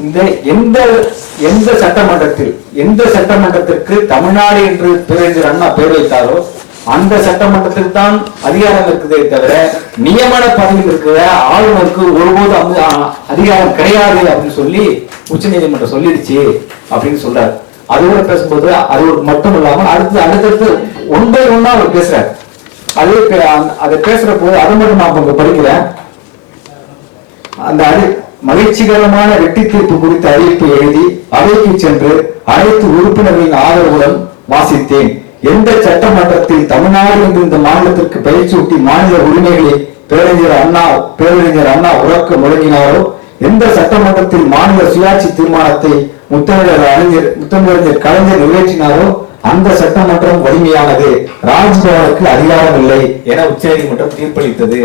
இந்த எந்த சட்டமன்றத்திற்கு தமிழ்நாடு என்று பேரறிஞர் அண்ணா பேர் வைத்தாரோ அந்த சட்டமன்றத்தில் தான் அதிகாரம் இருக்குதே தவிர நியமன பதவியில் இருக்கிற ஆளுநருக்கு ஒருபோதும் அதிகாரம் கிடையாது அப்படின்னு சொல்லி உச்ச நீதிமன்றம் சொல்லிடுச்சு அப்படின்னு சொல்றாரு. அதோட பேசும்போது அது மட்டும் இல்லாம அடுத்தடுத்து ஒன் பை ஒன்னா அவர் பேசுறாரு. அதை பேசுற போது அதை மட்டும் நான் உங்க படிக்கிறேன். அந்த மகிழ்ச்சிகரமான வெற்றி தீர்ப்பு குறித்த அறிவிப்பு எழுதி அவைக்கு சென்று அனைத்து உறுப்பினர்களின் ஆதரவுடன் வாசித்தேன். எந்த சட்டமன்றத்தில் தமிழ்நாடு என்று இந்த மாநிலத்திற்கு பயிற்சியூட்டி மாநில உரிமைகளை பேரறிஞர் அண்ணா உறக்க முழங்கினாரோ, எந்த சட்டமன்றத்தில் மாநில சுயாட்சி தீர்மானத்தை முத்தமிழறிஞர் கலைஞர் நிறைவேற்றினாரோ அந்த சட்டமன்றம் வலிமையானது, ராஜ்பவனுக்கு அதிகாரம் இல்லை என உச்ச நீதிமன்றம் தீர்ப்பளித்தது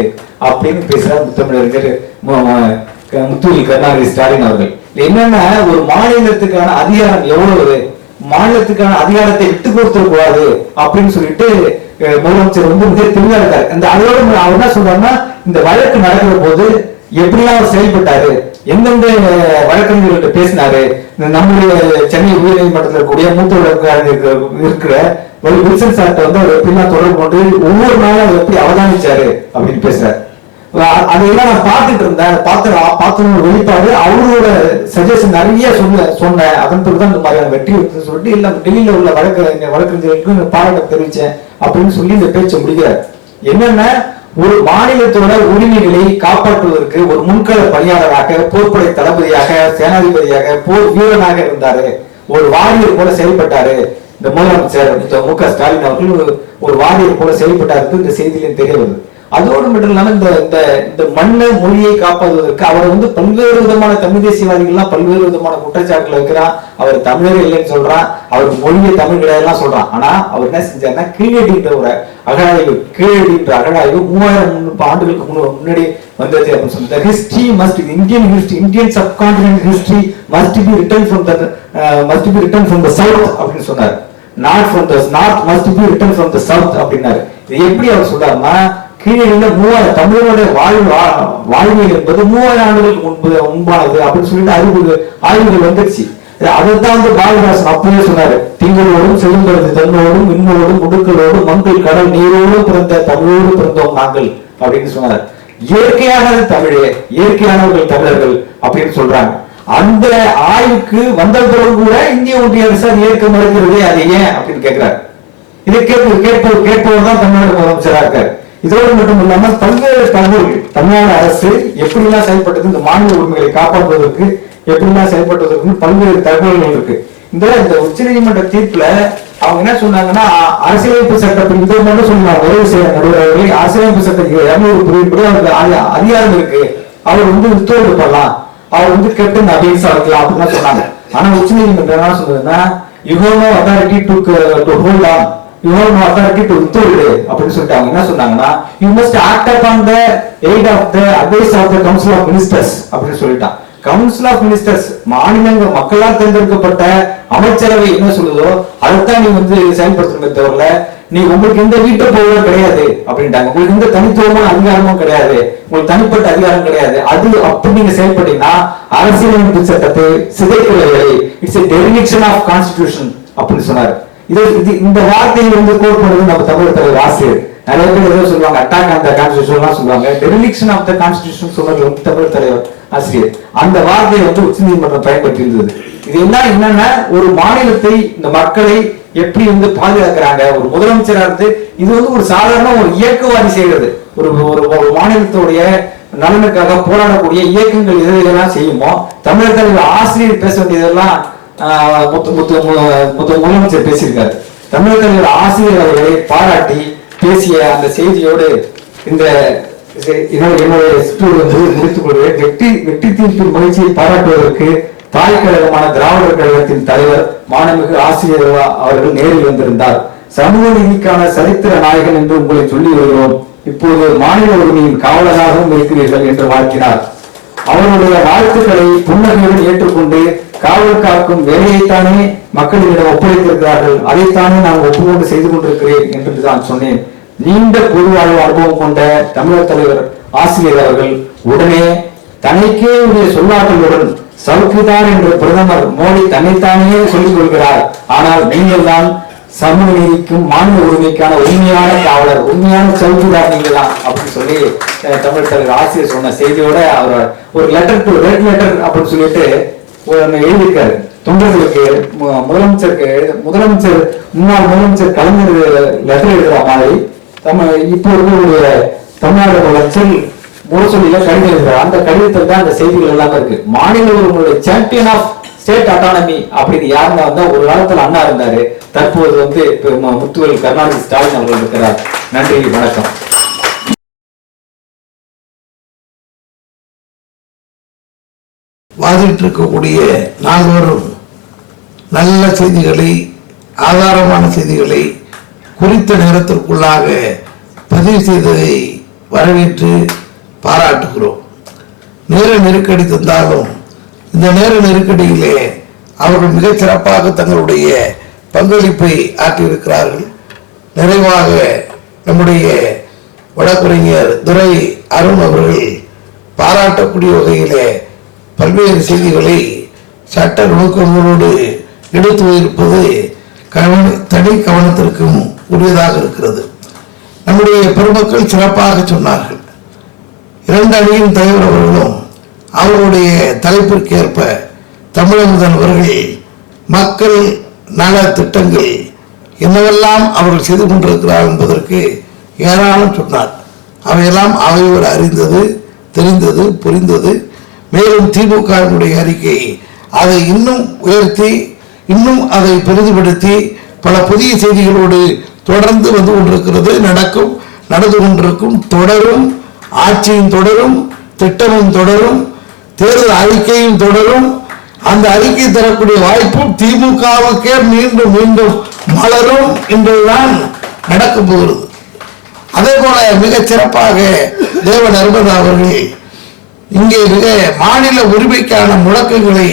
அப்படின்னு பேசுறார் முத்தமிழறிஞர் முத்துவேல் கருணாநிதி ஸ்டாலின் அவர்கள். என்னன்னா ஒரு மாநிலத்துக்கான அதிகாரம் எவ்வளவு, மாநிலத்துக்கான அதிகாரத்தை விட்டு கொடுத்துட கூடாது அப்படின்னு சொல்லிட்டு முதலமைச்சர் வந்து மிக தெளிவா இருக்காரு. அந்த அதோட அவர் என்ன சொல்றாருன்னா, இந்த வழக்கு நடக்கிற போது எப்படிலாம் அவர் செயல்பட்டாரு, எந்தெந்த வழக்கறிஞர்கள்ட்ட பேசினாரு, நம்முடைய சென்னை உயர் நீதிமன்றத்தில் இருக்கக்கூடிய மூத்த வழக்கறிஞர் இருக்கிற வில்சன் சார்ட்ட வந்து அவர் எப்படிலாம் தொடர்பு கொண்டு ஒவ்வொரு நாளும் எப்படி அவதானிச்சாரு அப்படின்னு பேசுறாரு. அதையெல்லாம் நான் பார்த்துட்டு இருந்தேன். பார்த்து வெளிப்பாடு அவரோட சஜஷன் நிறைய சொன்னேன். அதன் பிறகுதான் இந்த மாதிரியான வெற்றி சொல்லிட்டு இல்ல டெல்லியில உள்ள வழக்கறிஞர்களுக்கு பாராட்ட தெரிவிச்சேன் அப்படின்னு சொல்லி இந்த பேச்சை முடிக்கிறார். என்னன்னா, ஒரு மாநிலத்தோட உரிமைகளை காப்பாற்றுவதற்கு ஒரு முன்கள பணியாளராக, போர்ப்படை தளபதியாக, சேனாதிபதியாக, போர் வீரனாக இருந்தாரு. ஒரு வாரியர் போல செயல்பட்டாரு. இந்த முதலமைச்சர் மு க ஸ்டாலின் அவர்கள் ஒரு வாரியர் போல செயல்பட்டாருக்கு இந்த செய்தியிலும் தெரிய வருது. அதோடு மட்டும் இல்லாம இந்த இந்த மண்ணை மொழியை காப்பாற்றுவதற்கு அவரை வந்து பல்வேறு விதமான தமிழ் தேசியவாதிகள்லாம் பல்வேறு விதமான குற்றச்சாட்டுல வைக்கிறான். அவர் தமிழர் இல்லைன்னு சொல்றான், அவருக்கு மொழியை தமிழ் கிடையாதுலாம் சொல்றான். ஆனா அவர் என்ன செஞ்சாருன்னா கீழடின்ற ஒரு அகழாய்வு, கீழடின்ற அகழாய்வு 3000 ஆண்டுகளுக்கு முன்னாடி வந்தது அப்படின்னு சொன்னார். History must Indian history, Indian subcontinent history must be written from the south அப்படின்னு சொன்னார். Not from the north, must be written from the south அப்படின்னாரு. இது எப்படி அவர் சொல்றாருன்னா கீழடியில 3000 தமிழருடைய வாழ்வியல் என்பது 3000 ஆண்டுகளுக்கு முன்பானது அப்படின்னு சொல்லிட்டு ஆய்வுகள் வந்துருச்சு. அதைத்தான் வந்து பாரதிதாசன் அப்பவே சொன்னாரு. திங்களோடும் செழும்பருது தன்னோடும் விண்ணோடும் முடுக்களோடும் மங்கள் கடல் நீரோடு பிறந்த தமிழோடு பிறந்தோம் நாங்கள் அப்படின்னு சொன்னார். இயற்கையானது தமிழே, இயற்கையானவர்கள் தமிழர்கள் அப்படின்னு சொல்றாங்க. அந்த ஆய்வுக்கு வந்த பிறகு கூட இந்திய ஒன்றிய அரசு அது ஏற்க மறுக்கிறது. அது ஏன் அப்படின்னு கேட்கிறார். இதை கேட்பவர் தான் தமிழ்நாடு முதலமைச்சராக இருக்காரு. இதோடு மட்டும் இல்லாமல் பல்வேறு தகவல்கள் தமிழ்நாடு அரசு எப்படிலாம் செயல்பட்டது, இந்த மாநில உரிமைகளை காப்பாற்றுவதற்கு எப்படிலாம் செயல்பட்டதற்கு பல்வேறு தகவல்கள் இருக்கு. இந்த உச்ச நீதிமன்ற தீர்ப்புல அவங்க என்ன சொன்னாங்கன்னா அரசியலமைப்பு சட்டத்தில் இதை மட்டும் சொன்னாங்க. உதவி செய்ய நடுவர்களை அரசியலமைப்பு சட்டத்தில் 200 பிரிவுப்படி அவருக்கு அதிகாரம் இருக்கு, அவர் வந்து உத்தரவு பண்ணலாம், அவர் வந்து கேப்டன் அபியன்ஸ் ஆக்கலாம் அப்படின்னு சொன்னாங்க. ஆனா உச்ச நீதிமன்றம் என்ன சொன்னதுன்னா you have no authority to hold on, you have no authority to உத்தரவு அப்படின்னு சொல்லிட்டு அவங்க என்ன சொன்னாங்கன்னா you must act upon the aid of the advice of the council of ministers அப்படின்னு சொல்லிட்டான். கவுன்சில் ஆஃப் மினிஸ்டர்ஸ் மாநிலங்கள் மக்களால் தேர்ந்தெடுக்கப்பட்ட அமைச்சரவை என்ன சொல்லுதோ அதைத்தான் நீ வந்து செயல்படுத்தணுமே தவிர நீ உங்களுக்கு எந்த வீட்டு போவதும் கிடையாது அப்படின்ட்டாங்க. உங்களுக்கு எந்த தனித்துவமான அதிகாரமும் கிடையாது, உங்களுக்கு தனிப்பட்ட அதிகாரம் கிடையாது. அது அப்படி நீங்க செயல்பட்டீங்கன்னா அரசியலமைப்பு சட்டத்தை சிதைக்கவில்லை, இட்ஸ் எ டெரினிக்ஷன் ஆஃப் கான்ஸ்டிடியூஷன் அப்படின்னு சொன்னாரு. இந்த வார்த்தையை வந்து கோட் பண்ணது நம்ம தமிழ் தலைவர் ஆசிரியர். நிறைய பேர் ஏதோ சொல்லுவாங்க அட்டாக் ஆன் த கான்ஸ்டிடியூஷன் சொல்லுவாங்க, டெரினிக்ஷன் ஆஃப் த கான்ஸ்டிடியூஷன் சொன்னது வந்து தமிழ் தலைவர் ஆசிரியர். அந்த வார்த்தையை வந்து உச்சநீதிமன்றம் பயன்படுத்தி இருந்தது. இது எல்லாம் என்னன்னா ஒரு மாநிலத்தை இந்த மக்களை எப்படி வந்து பாதுகாக்கிறாங்க ஒரு முதலமைச்சரா இருந்து. இது வந்து ஒரு சாதாரண ஒரு இயக்கவாதி செய்கிறது. ஒரு மாநிலத்துடைய நலனுக்காக போராடக்கூடிய இயக்கங்கள் எதெல்லாம் செய்யுமோ தமிழர் தலைவர் ஆசிரியர் பேச வேண்டியதெல்லாம் முதலமைச்சர் பேசியிருக்காரு. தமிழர் தலைவர் ஆசிரியர் அவர்களை பாராட்டி பேசிய அந்த செய்தியோடு இந்த என்னுடைய முடித்துக் கொள்கிறேன். வெற்றி தீர்ப்பின் மகிழ்ச்சியை பாராட்டுவதற்கு தாய் கழகமான திராவிடர் கழகத்தின் தலைவர் மாண்புமிகு ஆசிரியர் அவர்கள் நேரில் வந்திருந்தார். சமூக நீதிக்கான சரித்திர நாயகன் என்று உங்களை சொல்லி வருகிறோம். இப்போது மாநில உரிமையின் காவலராகவும் இருக்கிறீர்கள் என்று வாழ்த்தினார். அவருடைய வாழ்த்துக்களை புன்னகையுடன் ஏற்றுக்கொண்டு காவல் காக்கும் வேலையைத்தானே மக்களிடம் ஒப்படைத்திருக்கிறார்கள், அதைத்தானே நான் ஒப்புக்கொண்டு செய்து கொண்டிருக்கிறேன் என்று தான் சொன்னேன். நீண்ட பொதுவாழ்வு அனுபவம் கொண்ட தமிழர் தலைவர் ஆசிரியர் அவர்கள் உடனே தனக்கே உரிய சொல்லாற்றலுடன் சவுக்கிதார் என்று பிரதமர் மோடி தன்னைத்தானே சொல்லிக் கொள்கிறார், ஆனால் நீங்கள் தான் சமூக நீதிக்கும் மாநில உரிமைக்கான உண்மையான காவலர், உண்மையான சவுக்கிதார் நீங்கள் தான் அப்படின்னு சொல்லி தமிழ் தலைவர் ஆசிரியர் சொன்ன செய்தியோட அவர் ஒரு லெட்டர் டு ரெட் லெட்டர் அப்படின்னு சொல்லிட்டு எழுதியிருக்காரு தொண்டர்களுக்கு. முதலமைச்சர் முன்னாள் முதலமைச்சர் கலைஞர் லெட்டர் எழுதுற மாதிரி இப்போ இருக்கக்கூடிய தமிழ்நாடு முதலமைச்சர் முரசொலியில கடிதம் எழுதுறாரு. அந்த கடிதத்தில் தான் அந்த செய்திகள் எல்லாமே இருக்கு. மாநில உரிமையுடைய சாம்பியன் ஆஃப் ஸ்டேட் அட்டானமி அப்படின்னு யாருன்னா வந்தா ஒரு காலத்துல அண்ணா இருந்தாரு, தற்போது வந்து முத்துவேல் கருணாநிதி ஸ்டாலின் அவர்கள் இருக்கிறார். நன்றி, வணக்கம். வாதிட்டு இருக்கக்கூடிய நால்வரும் நல்ல செய்திகளை, ஆதாரமான செய்திகளை குறித்த நேரத்திற்குள்ளாக பதிவு செய்ததை வரவேற்று பாராட்டுகிறோம். நேர நெருக்கடி தந்தாலும் இந்த நேர நெருக்கடியிலே அவர்கள் மிகச் சிறப்பாக தங்களுடைய பங்களிப்பை ஆற்றியிருக்கிறார்கள். நிறைவாக நம்முடைய வழக்கறிஞர் துரை அருண் அவர்கள் பாராட்டக்கூடிய வகையிலே பல்வேறு செய்திகளை சட்ட நுணுக்கங்களோடு எடுத்து வைப்பது தனி கவனத்திற்கும் உரியதாக இருக்கிறது. நம்முடைய பெருமக்கள் சிறப்பாக சொன்னார்கள். இரண்டு அணியின் தலைவர் அவர்களும் அவருடைய தலைப்பிற்கேற்ப தமிழக முதல்வர்கள் மக்கள் நல திட்டங்கள் என்னவெல்லாம் அவர்கள் செய்து கொண்டிருக்கிறார் என்பதற்கு ஏராளம் சொன்னார். அவையெல்லாம் அவையோடு அறிந்தது, தெரிந்தது, புரிந்தது. மேலும் திமுகவினுடைய அறிக்கை அதை இன்னும் உயர்த்தி, இன்னும் அதை பெரிதுபடுத்தி பல புதிய செய்திகளோடு தொடர்ந்து வந்து கொண்டிருக்கிறது. நடக்கும். நடந்து கொண்டிருக்கும், தொடரும். ஆட்சியும் தொடரும், திட்டமும் தொடரும், தேர்தல் அறிக்கையும் தொடரும். அந்த அறிக்கை தரக்கூடிய வாய்ப்பும் திமுகவுக்கே மீண்டும் மீண்டும் மலரும் என்றுதான் நடக்கப் போகிறது. அதே போல மிக சிறப்பாக தேவ நர்மதா அவர்கள் இங்கே மிக மாநில உரிமைக்கான முழக்கங்களை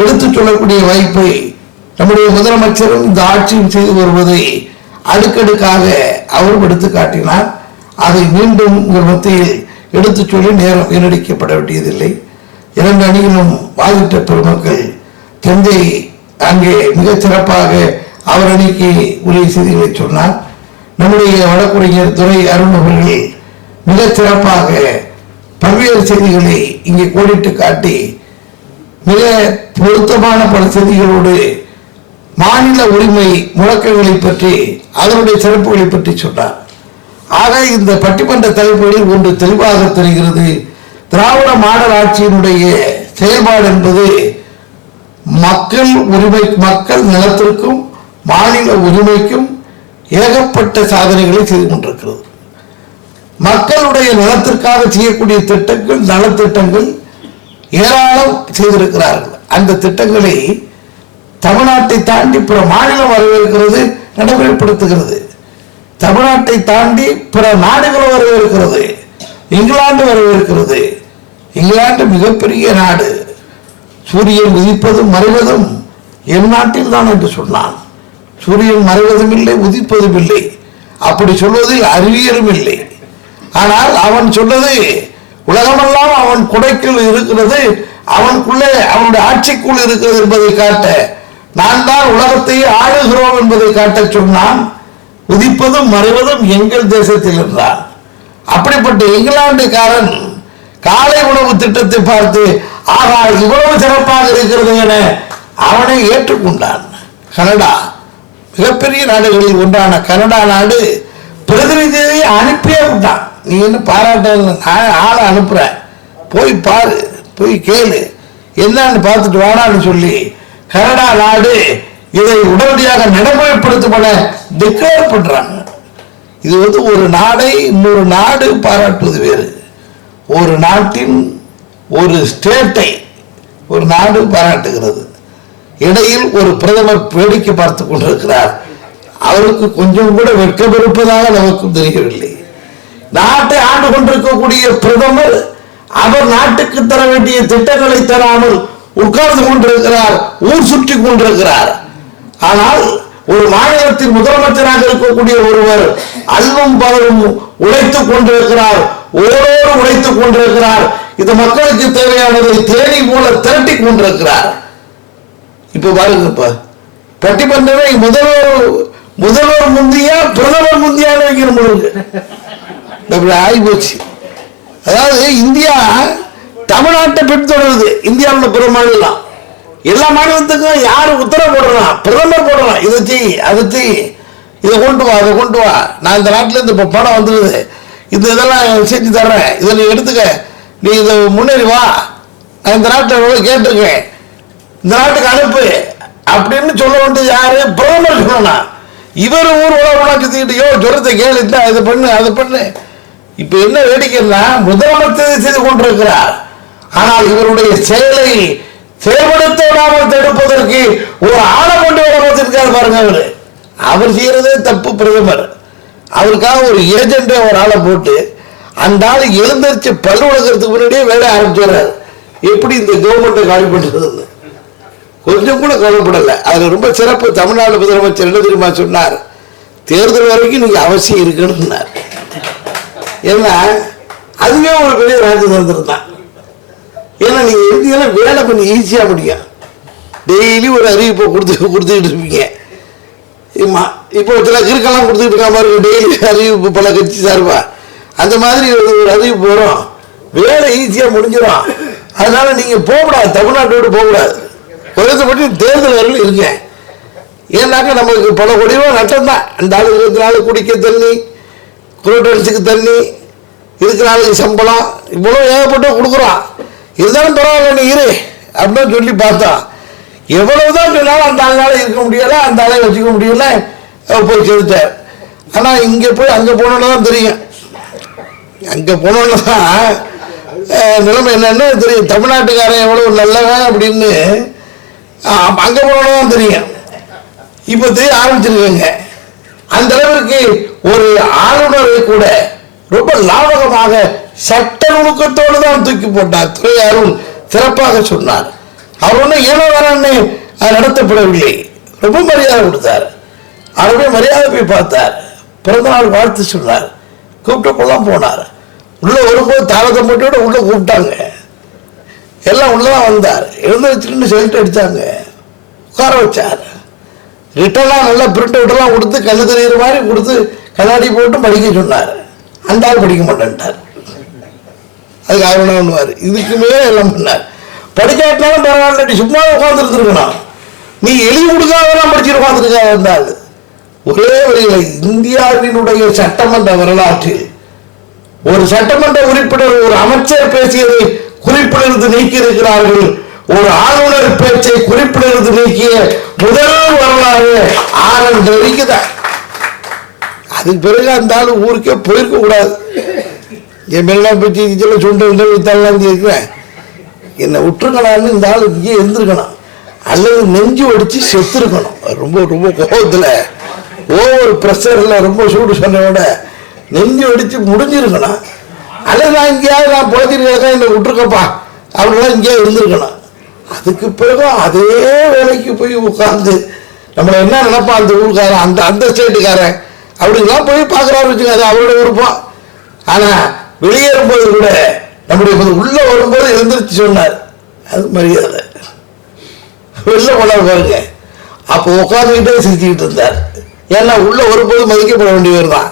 எடுத்துச் சொல்லக்கூடிய வாய்ப்பை நம்முடைய முதலமைச்சரும் இந்த ஆட்சியும் செய்து வருவதை அடுக்கடுக்காக அவரும் எடுத்து காட்டினார். அதை மீண்டும் உங்கள் மத்தியில் எடுத்துச் சொல்லி நேரம் வீணடிக்கப்பட வேண்டியதில்லை. 2 அணியிலும் வாதிட்ட பெருமக்கள் தந்தை அங்கே மிகச் சிறப்பாக அவர் அணிக்கு உரிய செய்திகளை சொன்னார். நம்முடைய வழக்குரைஞர் துரை அருண் அவர்கள் மிகச் சிறப்பாக பல்வேறு செய்திகளை இங்கே கோடிட்டு காட்டி மிக பொருத்தமான பல செய்திகளோடு மாநில உரிமை முழக்கங்களை பற்றி அதனுடைய சிறப்புகளை பற்றி சொன்னார். ஆக இந்த பட்டிமன்ற தலைப்புகளில் ஒன்று தெளிவாக தெரிகிறது. திராவிட மாடல் ஆட்சியினுடைய செயல்பாடு என்பது மக்கள் உரிமை, மக்கள் நலத்திற்கும் மாநில உரிமைக்கும் ஏகப்பட்ட சாதனைகளை செய்து கொண்டிருக்கிறது. மக்களுடைய நலத்திற்காக செய்யக்கூடிய திட்டங்கள், நலத்திட்டங்கள் ஏராளம் செய்திருக்கிறார்கள். அந்த திட்டங்களை தமிழ்நாட்டை தாண்டி பிற மாநிலம் வரவேற்கிறது, நடைமுறைப்படுத்துகிறது. தமிழ்நாட்டை தாண்டி பிற நாடுகள் வரவேற்கிறது. இங்கிலாந்து வரவேற்கிறது. இங்கிலாந்து மிகப்பெரிய நாடு. சூரியன் உதிப்பதும் மறைவதும் என் நாட்டில் தான் என்று சொன்னான். சூரியன் மறைவதும் இல்லை, உதிப்பதும் இல்லை. அப்படி சொல்வதில் அறிவியலும் இல்லை. ஆனால் அவன் சொன்னது உலகமெல்லாம் அவன் குடைக்குள் இருக்கிறது, அவனுக்குள்ளே அவனுடைய ஆட்சிக்குள் இருக்கிறது என்பதை காட்ட, நான் தான் உலகத்தையே ஆளுகிறோம் என்பதை காட்ட சொன்னான். உதிப்பதும் மறைவதும் எங்கள் தேசத்தில் இருந்தான். அப்படிப்பட்ட இங்கிலாந்துக்காரன் காலை உணவு திட்டத்தை பார்த்து ஆகா இவ்வளவு சிறப்பாக இருக்கிறது என அவனை ஏற்றுக்கொண்டான். கனடா மிகப்பெரிய நாடுகளில் ஒன்றான கனடா நாடு பிரதிநிதியை அனுப்பியே விட்டான். நீ என்ன பாராட்ட ஆளை அனுப்புற, போய் பாரு, போய் கேளு, என்னன்னு பார்த்துட்டு வாடான்னு சொல்லி கனடா நாடு இதை உடனடியாக நடைமுறைப்படுத்தப்பட டிக்ளேர் பண்றாங்க. இது ஒரு நாடை இன்னொரு நாடு பாராட்டுவது வேறு. ஒரு நாட்டின் ஒரு ஸ்டேட்டை ஒரு நாடு பாராட்டுகிறது. இடையில் ஒரு பிரதமர் வேடிக்கை பார்த்து கொண்டிருக்கிறார். அவருக்கு கொஞ்சம் கூட வெட்கம் இருப்பதாக நமக்கும் தெரியவில்லை. நாட்டை ஆண்டு கொண்டிருக்கக்கூடிய பிரதமர் அவர் நாட்டுக்கு தர வேண்டிய திட்டங்களை தராமல் உட்கார்ந்து கொண்டிருக்கிறார், ஊர் சுற்றி கொண்டிருக்கிறார். ஆனால் ஒரு மாநிலத்தின் முதலமைச்சராக இருக்கக்கூடிய ஒருவர் அல்வம் பலரும் உழைத்துக் கொண்டிருக்கிறார், ஓரோடு உழைத்துக் கொண்டிருக்கிறார். இந்த மக்களுக்கு தேவையானதை தேனி போல திரட்டி கொண்டிருக்கிறார். இப்ப பாருங்க, இப்ப பட்டிமன்றமே முதல்வர் முந்தியா பிரதமர் முந்தியான்னு வைக்கணும் ஆகி போச்சு. அதாவது இந்தியா தமிழ்நாட்டை பின்தொடருது. இந்தியாவில் பிற மாநிலம் எல்லா மாநிலத்துக்கும் யாரு உத்தரவு போடுறான்? பிரதமர் போடுறான். இதை செய், அதை செய், இதை கொண்டு வா, அதை கொண்டு வா, நான் இந்த நாட்டில இருந்து இப்போ பணம் வந்துடுது, இதெல்லாம் செஞ்சு தர்றேன், இதை நீ எடுத்துக்க, நீ இதை முன்னேறி வா, நான் இந்த நாட்டில் கேட்டிருக்கேன், இந்த நாட்டுக்கு அனுப்பு அப்படின்னு சொல்ல வேண்டியது யாரு? பிரதமர் சொல்லணும். இவர் ஊர் உலகம் சுத்திக்கிட்டு சொல்றதை கேளு, இதை பண்ணு, அதை பண்ணு. இப்ப என்ன வேடிக்கைன்னா முதலமைச்சர் செய்து கொண்டிருக்கிறார். ஆனால் இவருடைய செயலை செயல்படுத்த விடாமல் தடுப்பதற்கு ஒரு ஆளை கொண்டு வந்திருக்காரு பாருங்க. அவர் செய்யறதே தப்பு. பிரதமர் அவருக்காக ஒரு ஏஜென்டே ஒரு ஆளை போட்டு அந்த ஆளு எழுந்திருச்சு பல்லு வளர்க்கறதுக்கு முன்னாடியே வேலை ஆரம்பிச்சுறாரு. எப்படி இந்த கவர்மெண்ட்டை காலி பண்றது கொஞ்சம் கூட கவலைப்படல. அது ரொம்ப சிறப்பு. தமிழ்நாடு முதலமைச்சர் என்ன தெரியுமா சொன்னார்? தேர்தல் வரைக்கும் நீங்க அவசியம் இருக்கணும்னார். ஏன்னா அதுவே ஒரு பெரிய ராஜதந்திரம் தான். ஏன்னா நீங்க இருந்தீங்கன்னா வேலை கொஞ்சம் ஈஸியா முடியும். டெய்லி ஒரு அறிவிப்பை கொடுத்துக்கிட்டு இருப்பீங்க. இப்போ சில கிறுக்கெல்லாம் கொடுத்துட்டு இருக்கா பாருங்க, டெய்லி அறிவிப்பு பல கட்சி சார்பா. அந்த மாதிரி ஒரு அறிவிப்பு வரும், வேலை ஈஸியா முடிஞ்சிடும். அதனால நீங்க போகக்கூடாது, தமிழ்நாட்டோடு போகக்கூடாது, குறைந்தபட்ச தேர்தல் வரையில் இருங்க. ஏன்னாக்கா நமக்கு பல கோடி ரூபா நட்டம் தான். அந்த ஆளு 20 நாள் குடிக்க தண்ணி, குரோட்டன்ஸுக்கு தண்ணி, இருக்கிற ஆளுக்கு சம்பளம், இவ்வளோ ஏகப்பட்ட கொடுக்குறோம். இருந்தாலும் பரவாயில்ல நீ இரு அப்படின்னு சொல்லி பார்த்தோம். எவ்வளவுதான் சொன்னாலும் அந்த ஆளால இருக்க முடியல, அந்த ஆளை வச்சுக்க முடியல, போய் சேர்த்தார். ஆனால் இங்கே போய் அங்கே போனோன்னு தான் தெரியும். அங்கே போனோன்னு தான் நிலைமை என்னன்னு தெரியும். தமிழ்நாட்டுக்காரன் எவ்வளோ நல்லவன் அப்படின்னு அங்கே போனோன்னு தான் தெரியும். இப்போ தெரிய ஆரம்பிச்சிருக்கேங்க. அந்த அளவிற்கு ஒரு ஆளுநரை கூட ரொம்ப லாபகமாக சட்ட நுணுக்கத்தோடு தான் தூக்கி போட்டார். துரை அருண் சிறப்பாக சொன்னார். அவர் ஒன்றும் ஏனோ வரன்னு நடத்தப்படவில்லை. ரொம்ப மரியாதை கொடுத்தார். அவருடைய மரியாதை போய் பார்த்தார். பிறந்தநாள் வாழ்த்து சொன்னார். கூப்பிட்டப்பெல்லாம் போனார். உள்ள வரும்போது தாளத்தம்பட்டியோட உள்ள கூப்பிட்டாங்க. எல்லாம் உள்ளதான் வந்தார். எழுந்து வச்சுட்டு செல்ட் அடித்தாங்க. உட்கார வச்சார். ரிட்டர்லாம் நல்லா பிரிண்ட் அவுட்டெல்லாம் கொடுத்து கண்ணு தெரிகிற மாதிரி கொடுத்து கண்ணாடி போட்டு படிக்க சொன்னார். அந்த ஆள் படிக்க மாட்டேன்ட்டார். அதுக்கு அவர் என்ன பண்ணுவார்? இதுக்கு மேலே எல்லாம் பண்ணார். படிக்காட்டினாலும் பரவாயில்ல, சும்மா உட்காந்துருந்துருக்கணும். நீ எழுதி கொடுக்காதெல்லாம் படிச்சுட்டு உட்காந்துருக்கா இருந்தால். ஒரே வழியில் இந்தியாவினுடைய சட்டமன்ற வரலாற்றில் ஒரு சட்டமன்ற உறுப்பினர் ஒரு அமைச்சர் பேசியதை குறிப்பிலிருந்து நீக்கி இருக்கிறார்கள். ஒரு ஆளுநர் பேச்சை குறிப்பிலிருந்து நீக்கிய முதல் வரலாறு RN ரவிக்கு தான். அதுக்கு பிறகு அந்த ஆள் ஊருக்கே போயிருக்க கூடாது. என் மேலாம் பேச்சு சுண்டு வித்தெல்லாம் இருக்கிறேன், என்னை விட்டுருக்கலான்னு இந்த ஆள் இங்கே இருந்திருக்கணும். அல்லது நெஞ்சு வடிச்சு செத்துருக்கணும். ரொம்ப ரொம்ப கோபத்தில் ஒவ்வொரு ப்ரெஷரில் ரொம்ப சூடு சொன்னோட நெஞ்சு வடித்து முடிஞ்சிருக்கணும். அல்லது நான் இங்கேயாவது நான் பொழைச்சிருக்கேன் என்னை விட்டுருக்கப்பா அப்படிலாம் இங்கேயே இருந்திருக்கணும். அதுக்கு பிறகு அதே வேலைக்கு போய் உட்காந்து நம்மளை என்ன நினைப்பான் அந்த ஊருக்காரன், அந்த அந்த ஸ்டேட்டுக்காரன் அப்படிங்கலாம் போய் பார்க்குறாரு வச்சுக்காது, அவரோட விருப்பம். ஆனால் வெளியேறும்போது கூட நம்முடைய உள்ளே வரும்போது எழுந்திரிச்சு சொன்னார். அது மரியாதை. வெளில போனார் பாருங்க, அப்போ உட்காந்துக்கிட்டே சிரிச்சுக்கிட்டு இருந்தார். ஏன்னா உள்ளே வரும்போது மதிக்கப்பட வேண்டியவர் தான்.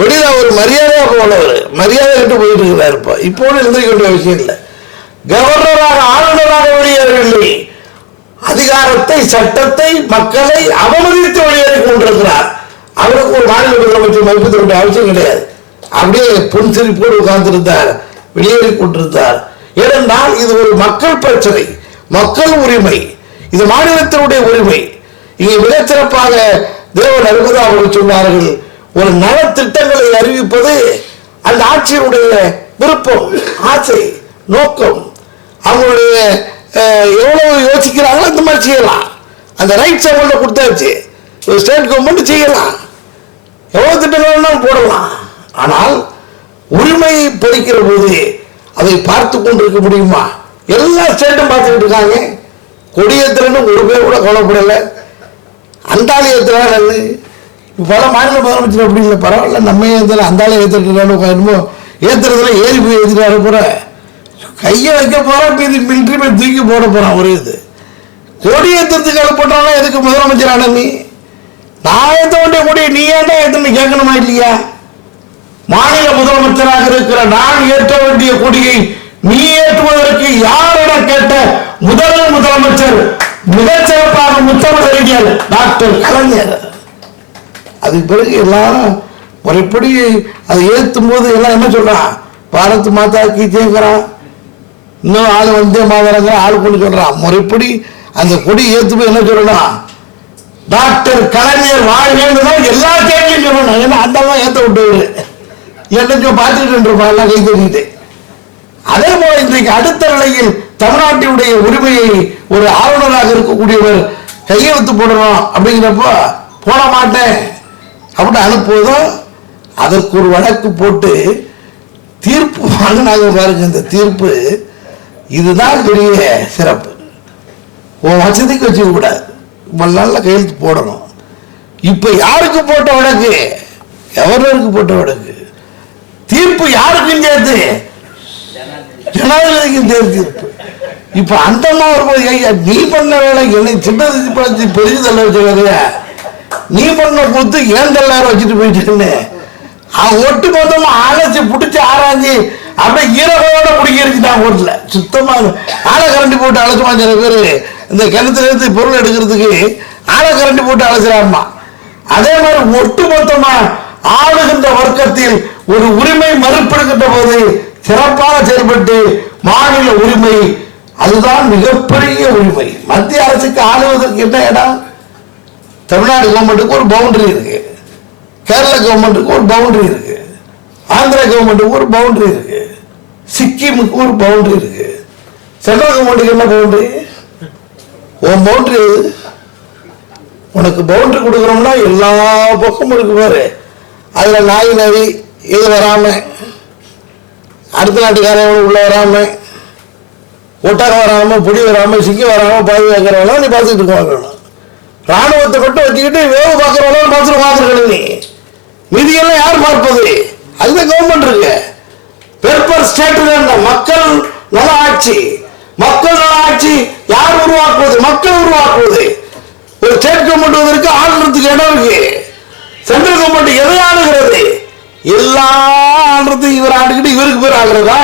வெளியில் ஒரு மரியாதையாக போனவர், மரியாதை கட்டு போயிட்டு இருக்கிறார். இப்போ எழுந்திரிக்க வேண்டிய விஷயம் இல்லை. கவர்னராக ஆளுநராக வெளியேறவில்லை. அதிகாரத்தை, சட்டத்தை, மக்களை அவமதித்து வெளியேறி கொண்டிருக்கிறார். அவருக்கு ஒரு மாநில முதலமைச்சர் மதிப்பு தர வேண்டிய அவசியம் கிடையாது. அப்படியே புன்சிரிப்போடு உட்கார்ந்திருந்தார், வெளியேறி கொண்டிருந்தார். ஏனென்றால் இது ஒரு மக்கள் பிரச்சனை, மக்கள் உரிமை, இது மாநிலத்தினுடைய உரிமை. இங்கே மிகச்சிறப்பாக தேவன் அருகதா அவர்கள் சொன்னார்கள், ஒரு நலத்திட்டங்களை அறிவிப்பது அந்த ஆட்சியினுடைய விருப்பம், ஆசை, நோக்கம். அவங்களுடைய எவ்வளவு யோசிக்கிறாங்களோ அந்த மாதிரி செய்யலாம். அந்த ரைட்ஸ் அவங்கள்ட்ட கொடுத்தாச்சு. ஸ்டேட் கவர்மெண்ட் செய்யலாம், எவ்வளவு திட்டங்கள் போடலாம். ஆனால் உரிமை பறிக்கிற போது அதை பார்த்து கொண்டிருக்க முடியுமா? எல்லா ஸ்டேட்டும் பார்த்துக்கிட்டு இருக்காங்க. கொடியேற்றுறன்னு ஒரு பேர் கூட கவலைப்படலை. அந்தாளி ஏற்றுறான்னு பல மாநில முதலமைச்சர் அப்படி இல்லை, பரவாயில்ல நம்ம ஏற்றுல அந்தாளி ஏற்றுறான்னு என்னமோ ஏற்றுறதுல ஏறி போய் ஏற்றிட்டு போற கையை வைக்க போறான், இது மிலிட்ரி மேல் தூக்கி போட போறான். ஒரு இது கொடியேற்றத்துக்கு அனுப்பிட்டாலும் எதுக்கு முதலமைச்சர் ஆன நீ? நான் ஏற்ற வேண்டிய கொடியை நீ ஏன்டா ஏற்றுன்னு கேட்கணுமா இல்லையா? மாநில முதலமைச்சராக இருக்கிற நான் ஏற்ற வேண்டிய கொடியை நீ ஏற்றுவதற்கு யாரிடம் கேட்ட முதல் முதலமைச்சர் மிகச்சிறப்பாக முத்தமிழறிஞர் டாக்டர் கலைஞர். அதுக்கு பிறகு எல்லாரும் முறைப்படி அதை ஏற்றும் போது எல்லாம் என்ன சொல்றான்? பாரத் மாதா கி ஜெய்ங்கிறான், இன்னும் ஆள் வந்தே மாதரங்கிற ஆள் கொண்டு சொல்றான். முறைப்படி அந்த கொடி ஏற்று போய் என்ன சொல்லணும்? டாக்டர் கலைஞர் வாழ்வேன்னு தான் எல்லா கேள்வியும் சொல்லணும். ஏன்னா அந்த தான் ஏற்ற விட்டுவாரு, என்னைக்கும் பார்த்துக்கிட்டு இருப்பான் எல்லாம் கை தெரியுது. அதே போல இன்றைக்கு அடுத்த நிலையில் தமிழ்நாட்டினுடைய உரிமையை ஒரு ஆளுநராக இருக்கக்கூடியவர் கையெழுத்து போடணும் அப்படிங்கிறப்போ போட மாட்டேன் அப்படின்னு அனுப்புவதும் அதற்கு ஒரு வழக்கு போட்டு தீர்ப்பு வாங்கினாங்க பாருங்க. இந்த தீர்ப்பு இதுதான் பெரிய சிறப்பு. உன் வசதிக்கு வச்சுக்க கூடாது, நல்ல கையெழுத்து போடணும். இப்ப யாருக்கு போட்ட வழக்கு? கவர்னருக்கு போட்ட வழக்கு. தீர்ப்பு யாருக்கும் சேர்த்து ஜனாதிபதிக்கும் சேர்த்து. இப்ப அந்த மாதிரி நீ பண்ண வேலை என்னை சின்னது பெரிய தள்ள வச்சுக்காத, நீ பண்ண கொடுத்து ஏன் தள்ளார வச்சுட்டு போயிட்டு ஒட்டு மொத்தமா அழைச்சி பிடிச்சி ஆராய்ச்சி அப்படியே ஈரகோட பிடிக்கிருச்சுட்டான். வீட்டில் சுத்தமா ஆளை கரண்டி போட்டு அழைச்சுமா. சில பேர் இந்த கிணத்துல இருந்து பொருள் எடுக்கிறதுக்கு ஆளை கரண்டி போட்டு அழைச்சிடாமா. அதே மாதிரி ஒட்டு மொத்தமா ஆளுகின்ற வர்க்கத்தில் ஒரு உரிமை மறுப்படுகின்ற போது சிறப்பாக செயல்பட்டு மாநில உரிமை அதுதான் மிகப்பெரிய உரிமை. மத்திய அரசுக்கு ஆளுவதற்கு என்ன இடம்? தமிழ்நாடு கவர்மெண்ட்டுக்கு ஒரு பவுண்டரி இருக்கு. கேரளா கவர்மெண்ட்டுக்கு ஒரு பவுண்டரி இருக்கு, ஆந்திரா கவர்மெண்ட்டுக்கு ஒரு பவுண்டரி இருக்கு, சிக்கிமுக்கு ஒரு பவுண்டரி இருக்கு. சென்ட்ரல் கவர்மெண்ட்டுக்கு என்ன பவுண்டரி? உன் பவுண்டரி எது? உனக்கு பவுண்டரி கொடுக்குறோம்னா எல்லா பக்கமும் இருக்கு பாரு, அதில் நாய் நரி இது வராமல், அடுத்த நாட்டுக்காரன் உள்ள வராமல், ஒட்டகம் வராமல், புடி வராமல், சிங்கம் வராமல் பாதுகாக்கிறவங்களா நீ பார்த்துக்கிட்டு இருக்க. ராணுவத்தை மட்டும் வச்சுக்கிட்டு வேவு பார்க்குறவங்களா பார்த்துருக்கணும். நீ மீதியெல்லாம் யார் பார்ப்பது? அதுதான் கவர்மெண்ட் இருக்கு. பெர்பர் ஸ்டேட் மக்கள் நல ஆட்சி. மக்கள் நல ஆட்சி யார் உருவாக்குவது? மக்கள் உருவாக்குவது. ஒரு ஸ்டேட் கவர்மெண்ட் வந்திருக்கு, ஆளுறதுக்கு இடம் இருக்கு. சென்ட்ரல் கவர்மெண்ட் எதை ஆளுகிறது? எல்லா ஆளுறதுக்கு இவர் ஆண்டுக்கிட்டு இவருக்கு பேர் ஆளுறதா?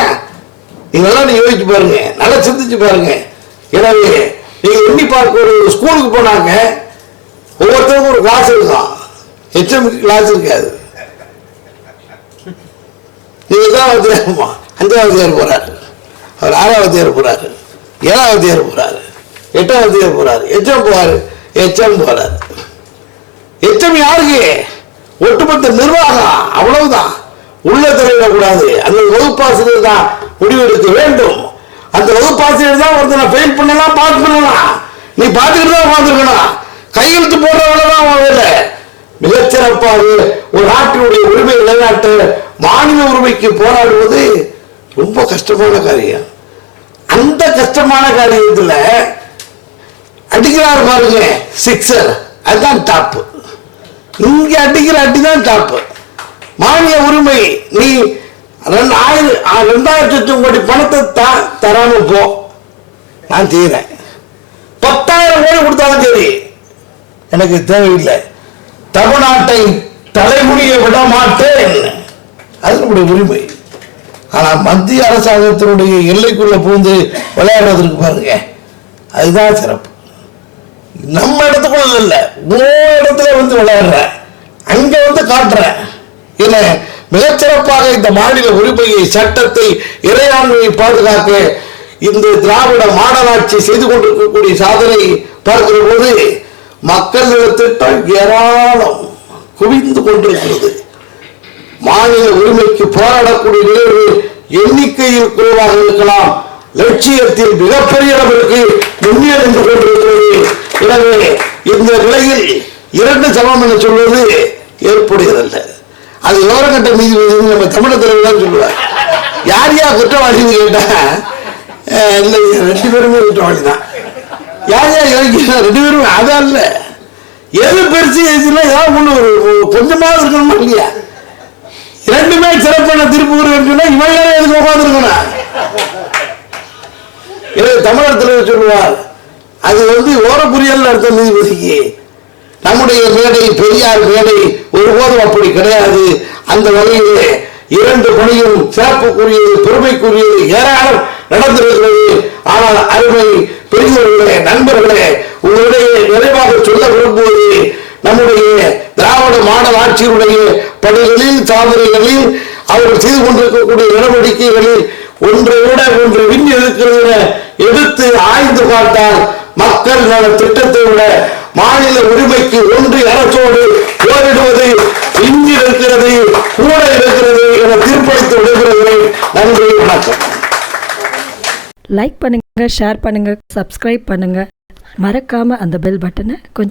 நீங்கெல்லாம் நீங்க யோசிச்சு பாருங்க, நல்லா சிந்திச்சு பாருங்க. எனவே நீங்க எண்ணி பார்க்க, ஒரு ஸ்கூலுக்கு போனாங்க, ஒவ்வொருத்தருக்கும் ஒரு கிளாஸ் இருக்கும். HMக்கு கிளாஸ் இருக்காது. நீங்க தான் 5வது இயர் போறாரு, அவர் 6வது இயர் போறாரு, 7வது இயர் போறாரு, 8வது இயர் போறாரு, HM போறாரு. HM யாருக்கு? ஒட்டுமொத்த நிர்வாகம். அவ்வளவுதான். உள்ள தலையிடக்கூடாது. அந்த வகுப்பாசிரியர் தான் முடிவெடுக்க வேண்டும். அந்த வகுப்பாசிரியர் தான் ஒருத்தனை ஃபெயில் பண்ணலாம், பாஸ் பண்ணலாம். நீ பார்த்துக்கிட்டு தான் பார்த்துருக்கணும். கையெழுத்து போடுறவங்களதான் அவன் வேலை. மிகச்சிறப்பாக ஒரு நாட்டினுடைய உரிமை நிலைநாட்டு, மாநில உரிமைக்கு போராடுவது ரொம்ப கஷ்டமான காரியம். அந்த கஷ்டமான காரியத்தில் அடிக்கிறார் பாருங்க, சிக்ஸர், அதுதான் டாப்பு. இங்க அடிக்கிற அடி தான் டாப்பு. மாநில உரிமை, நீ 2,00,000 கோடி பணத்தை தராம போ, நான் செய்யறேன். 10,000 கோடி கொடுத்தாலும் சரி, எனக்கு தேவையில்லை. தமிழ்நாட்டை தலைமுடிய விட மாட்டேன், அது நம்முடைய உரிமை. ஆனா மத்திய அரசாங்கத்தினுடைய எல்லைக்குள்ள பூந்து விளையாடுறதுக்கு பாருங்க, அதுதான் சிறப்பு. நம்ம இடத்துக்குள்ள இல்ல, இடத்துல வந்து விளையாடுற, அங்க வந்து காட்டுற. என மிகச்சிறப்பாக இந்த மாநில உரிமையை, சட்டத்தை, இறையாண்மையை பாதுகாக்க இந்த திராவிட மாடலாட்சி செய்து கொண்டிருக்கக்கூடிய சாதனை பார்க்கிற போது மக்கள் திட்டம் ஏராளம் குவிந்து கொண்டிருக்கிறது. மாநில உரிமைக்கு போராடக்கூடிய நிகழ்வு எண்ணிக்கையில் குறைவாக இருக்கலாம், லட்சியத்தில் மிகப்பெரிய அளவிற்கு முன்னேறிந்து கொண்டிருக்கிறது. எனவே இந்த நிலையில் 2 சமம் என சொல்வது ஏற்புடையதல்ல. அது ஓரக்கட்ட நீதிபதி நம்ம தமிழகத்தில் தான் சொல்லுவார். யார் யார் குற்றவாளின்னு கேட்டா, இல்லை 2 பேருமே குற்றவாளி தான். யார் யார் யோசிக்கிறா? 2 பேருமே. அதான் இல்ல, எது பெருசு எதுனா ஏதாவது ஒண்ணு கொஞ்சமாவது இருக்கணுமா இல்லையா? 2மே சிறப்பான தீர்ப்பு இருக்குன்னா இவன் எதுக்கு உட்காந்துருக்கணும்? தமிழகத்தில் சொல்லுவார், அது வந்து ஓர புரியல் அர்த்தம் நீதிபதிக்கு. நம்முடைய மேடை, பெரியார் மேடை ஒருபோதும் அப்படி கிடையாது. அந்த வகையில் 2 பணியும் சிறப்புக்குரியது, பெருமைக்குரியது, ஏராளம் நடந்திருக்கிறது. ஆனால் அருமை பெரியவர்களே, நண்பர்களே, உங்களிடையே நிறைவாக சொல்ல விரும்புவது, நம்முடைய திராவிட மாடல் ஆட்சியினுடைய பணிகளில், சாதனைகளில், அவர்கள் செய்து கொண்டிருக்கக்கூடிய நடவடிக்கைகளில் ஒன்றை விட ஒன்று விண்ணி இருக்கிறது எடுத்து ஆய்ந்து பார்த்தால், மக்கள் நல திட்டத்தை விட மாநில உரிமைக்கு ஒன்றிய அரசோடு போரிடுவது விண்ணி இருக்கிறது, கூட இருக்கிறது என தீர்ப்பளித்து விடுகிறேன். நன்றி, வணக்கம். லைக் பண்ணுங்க, ஷேர் பண்ணுங்க, சப்ஸ்கிரைப் பண்ணுங்க. மறக்காம அந்த பெல் பட்டனை கொஞ்சம்